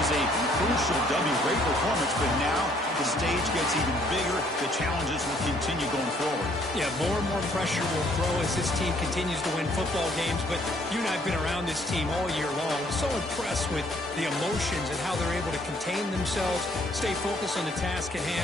was a crucial W. Great performance, but now the stage gets even bigger. The challenges will continue going forward. Yeah, more and more pressure will grow as this team continues to win football games. But you and I have been around this team all year long. So impressed with the emotions and how they're able to contain themselves, stay focused on the task at hand.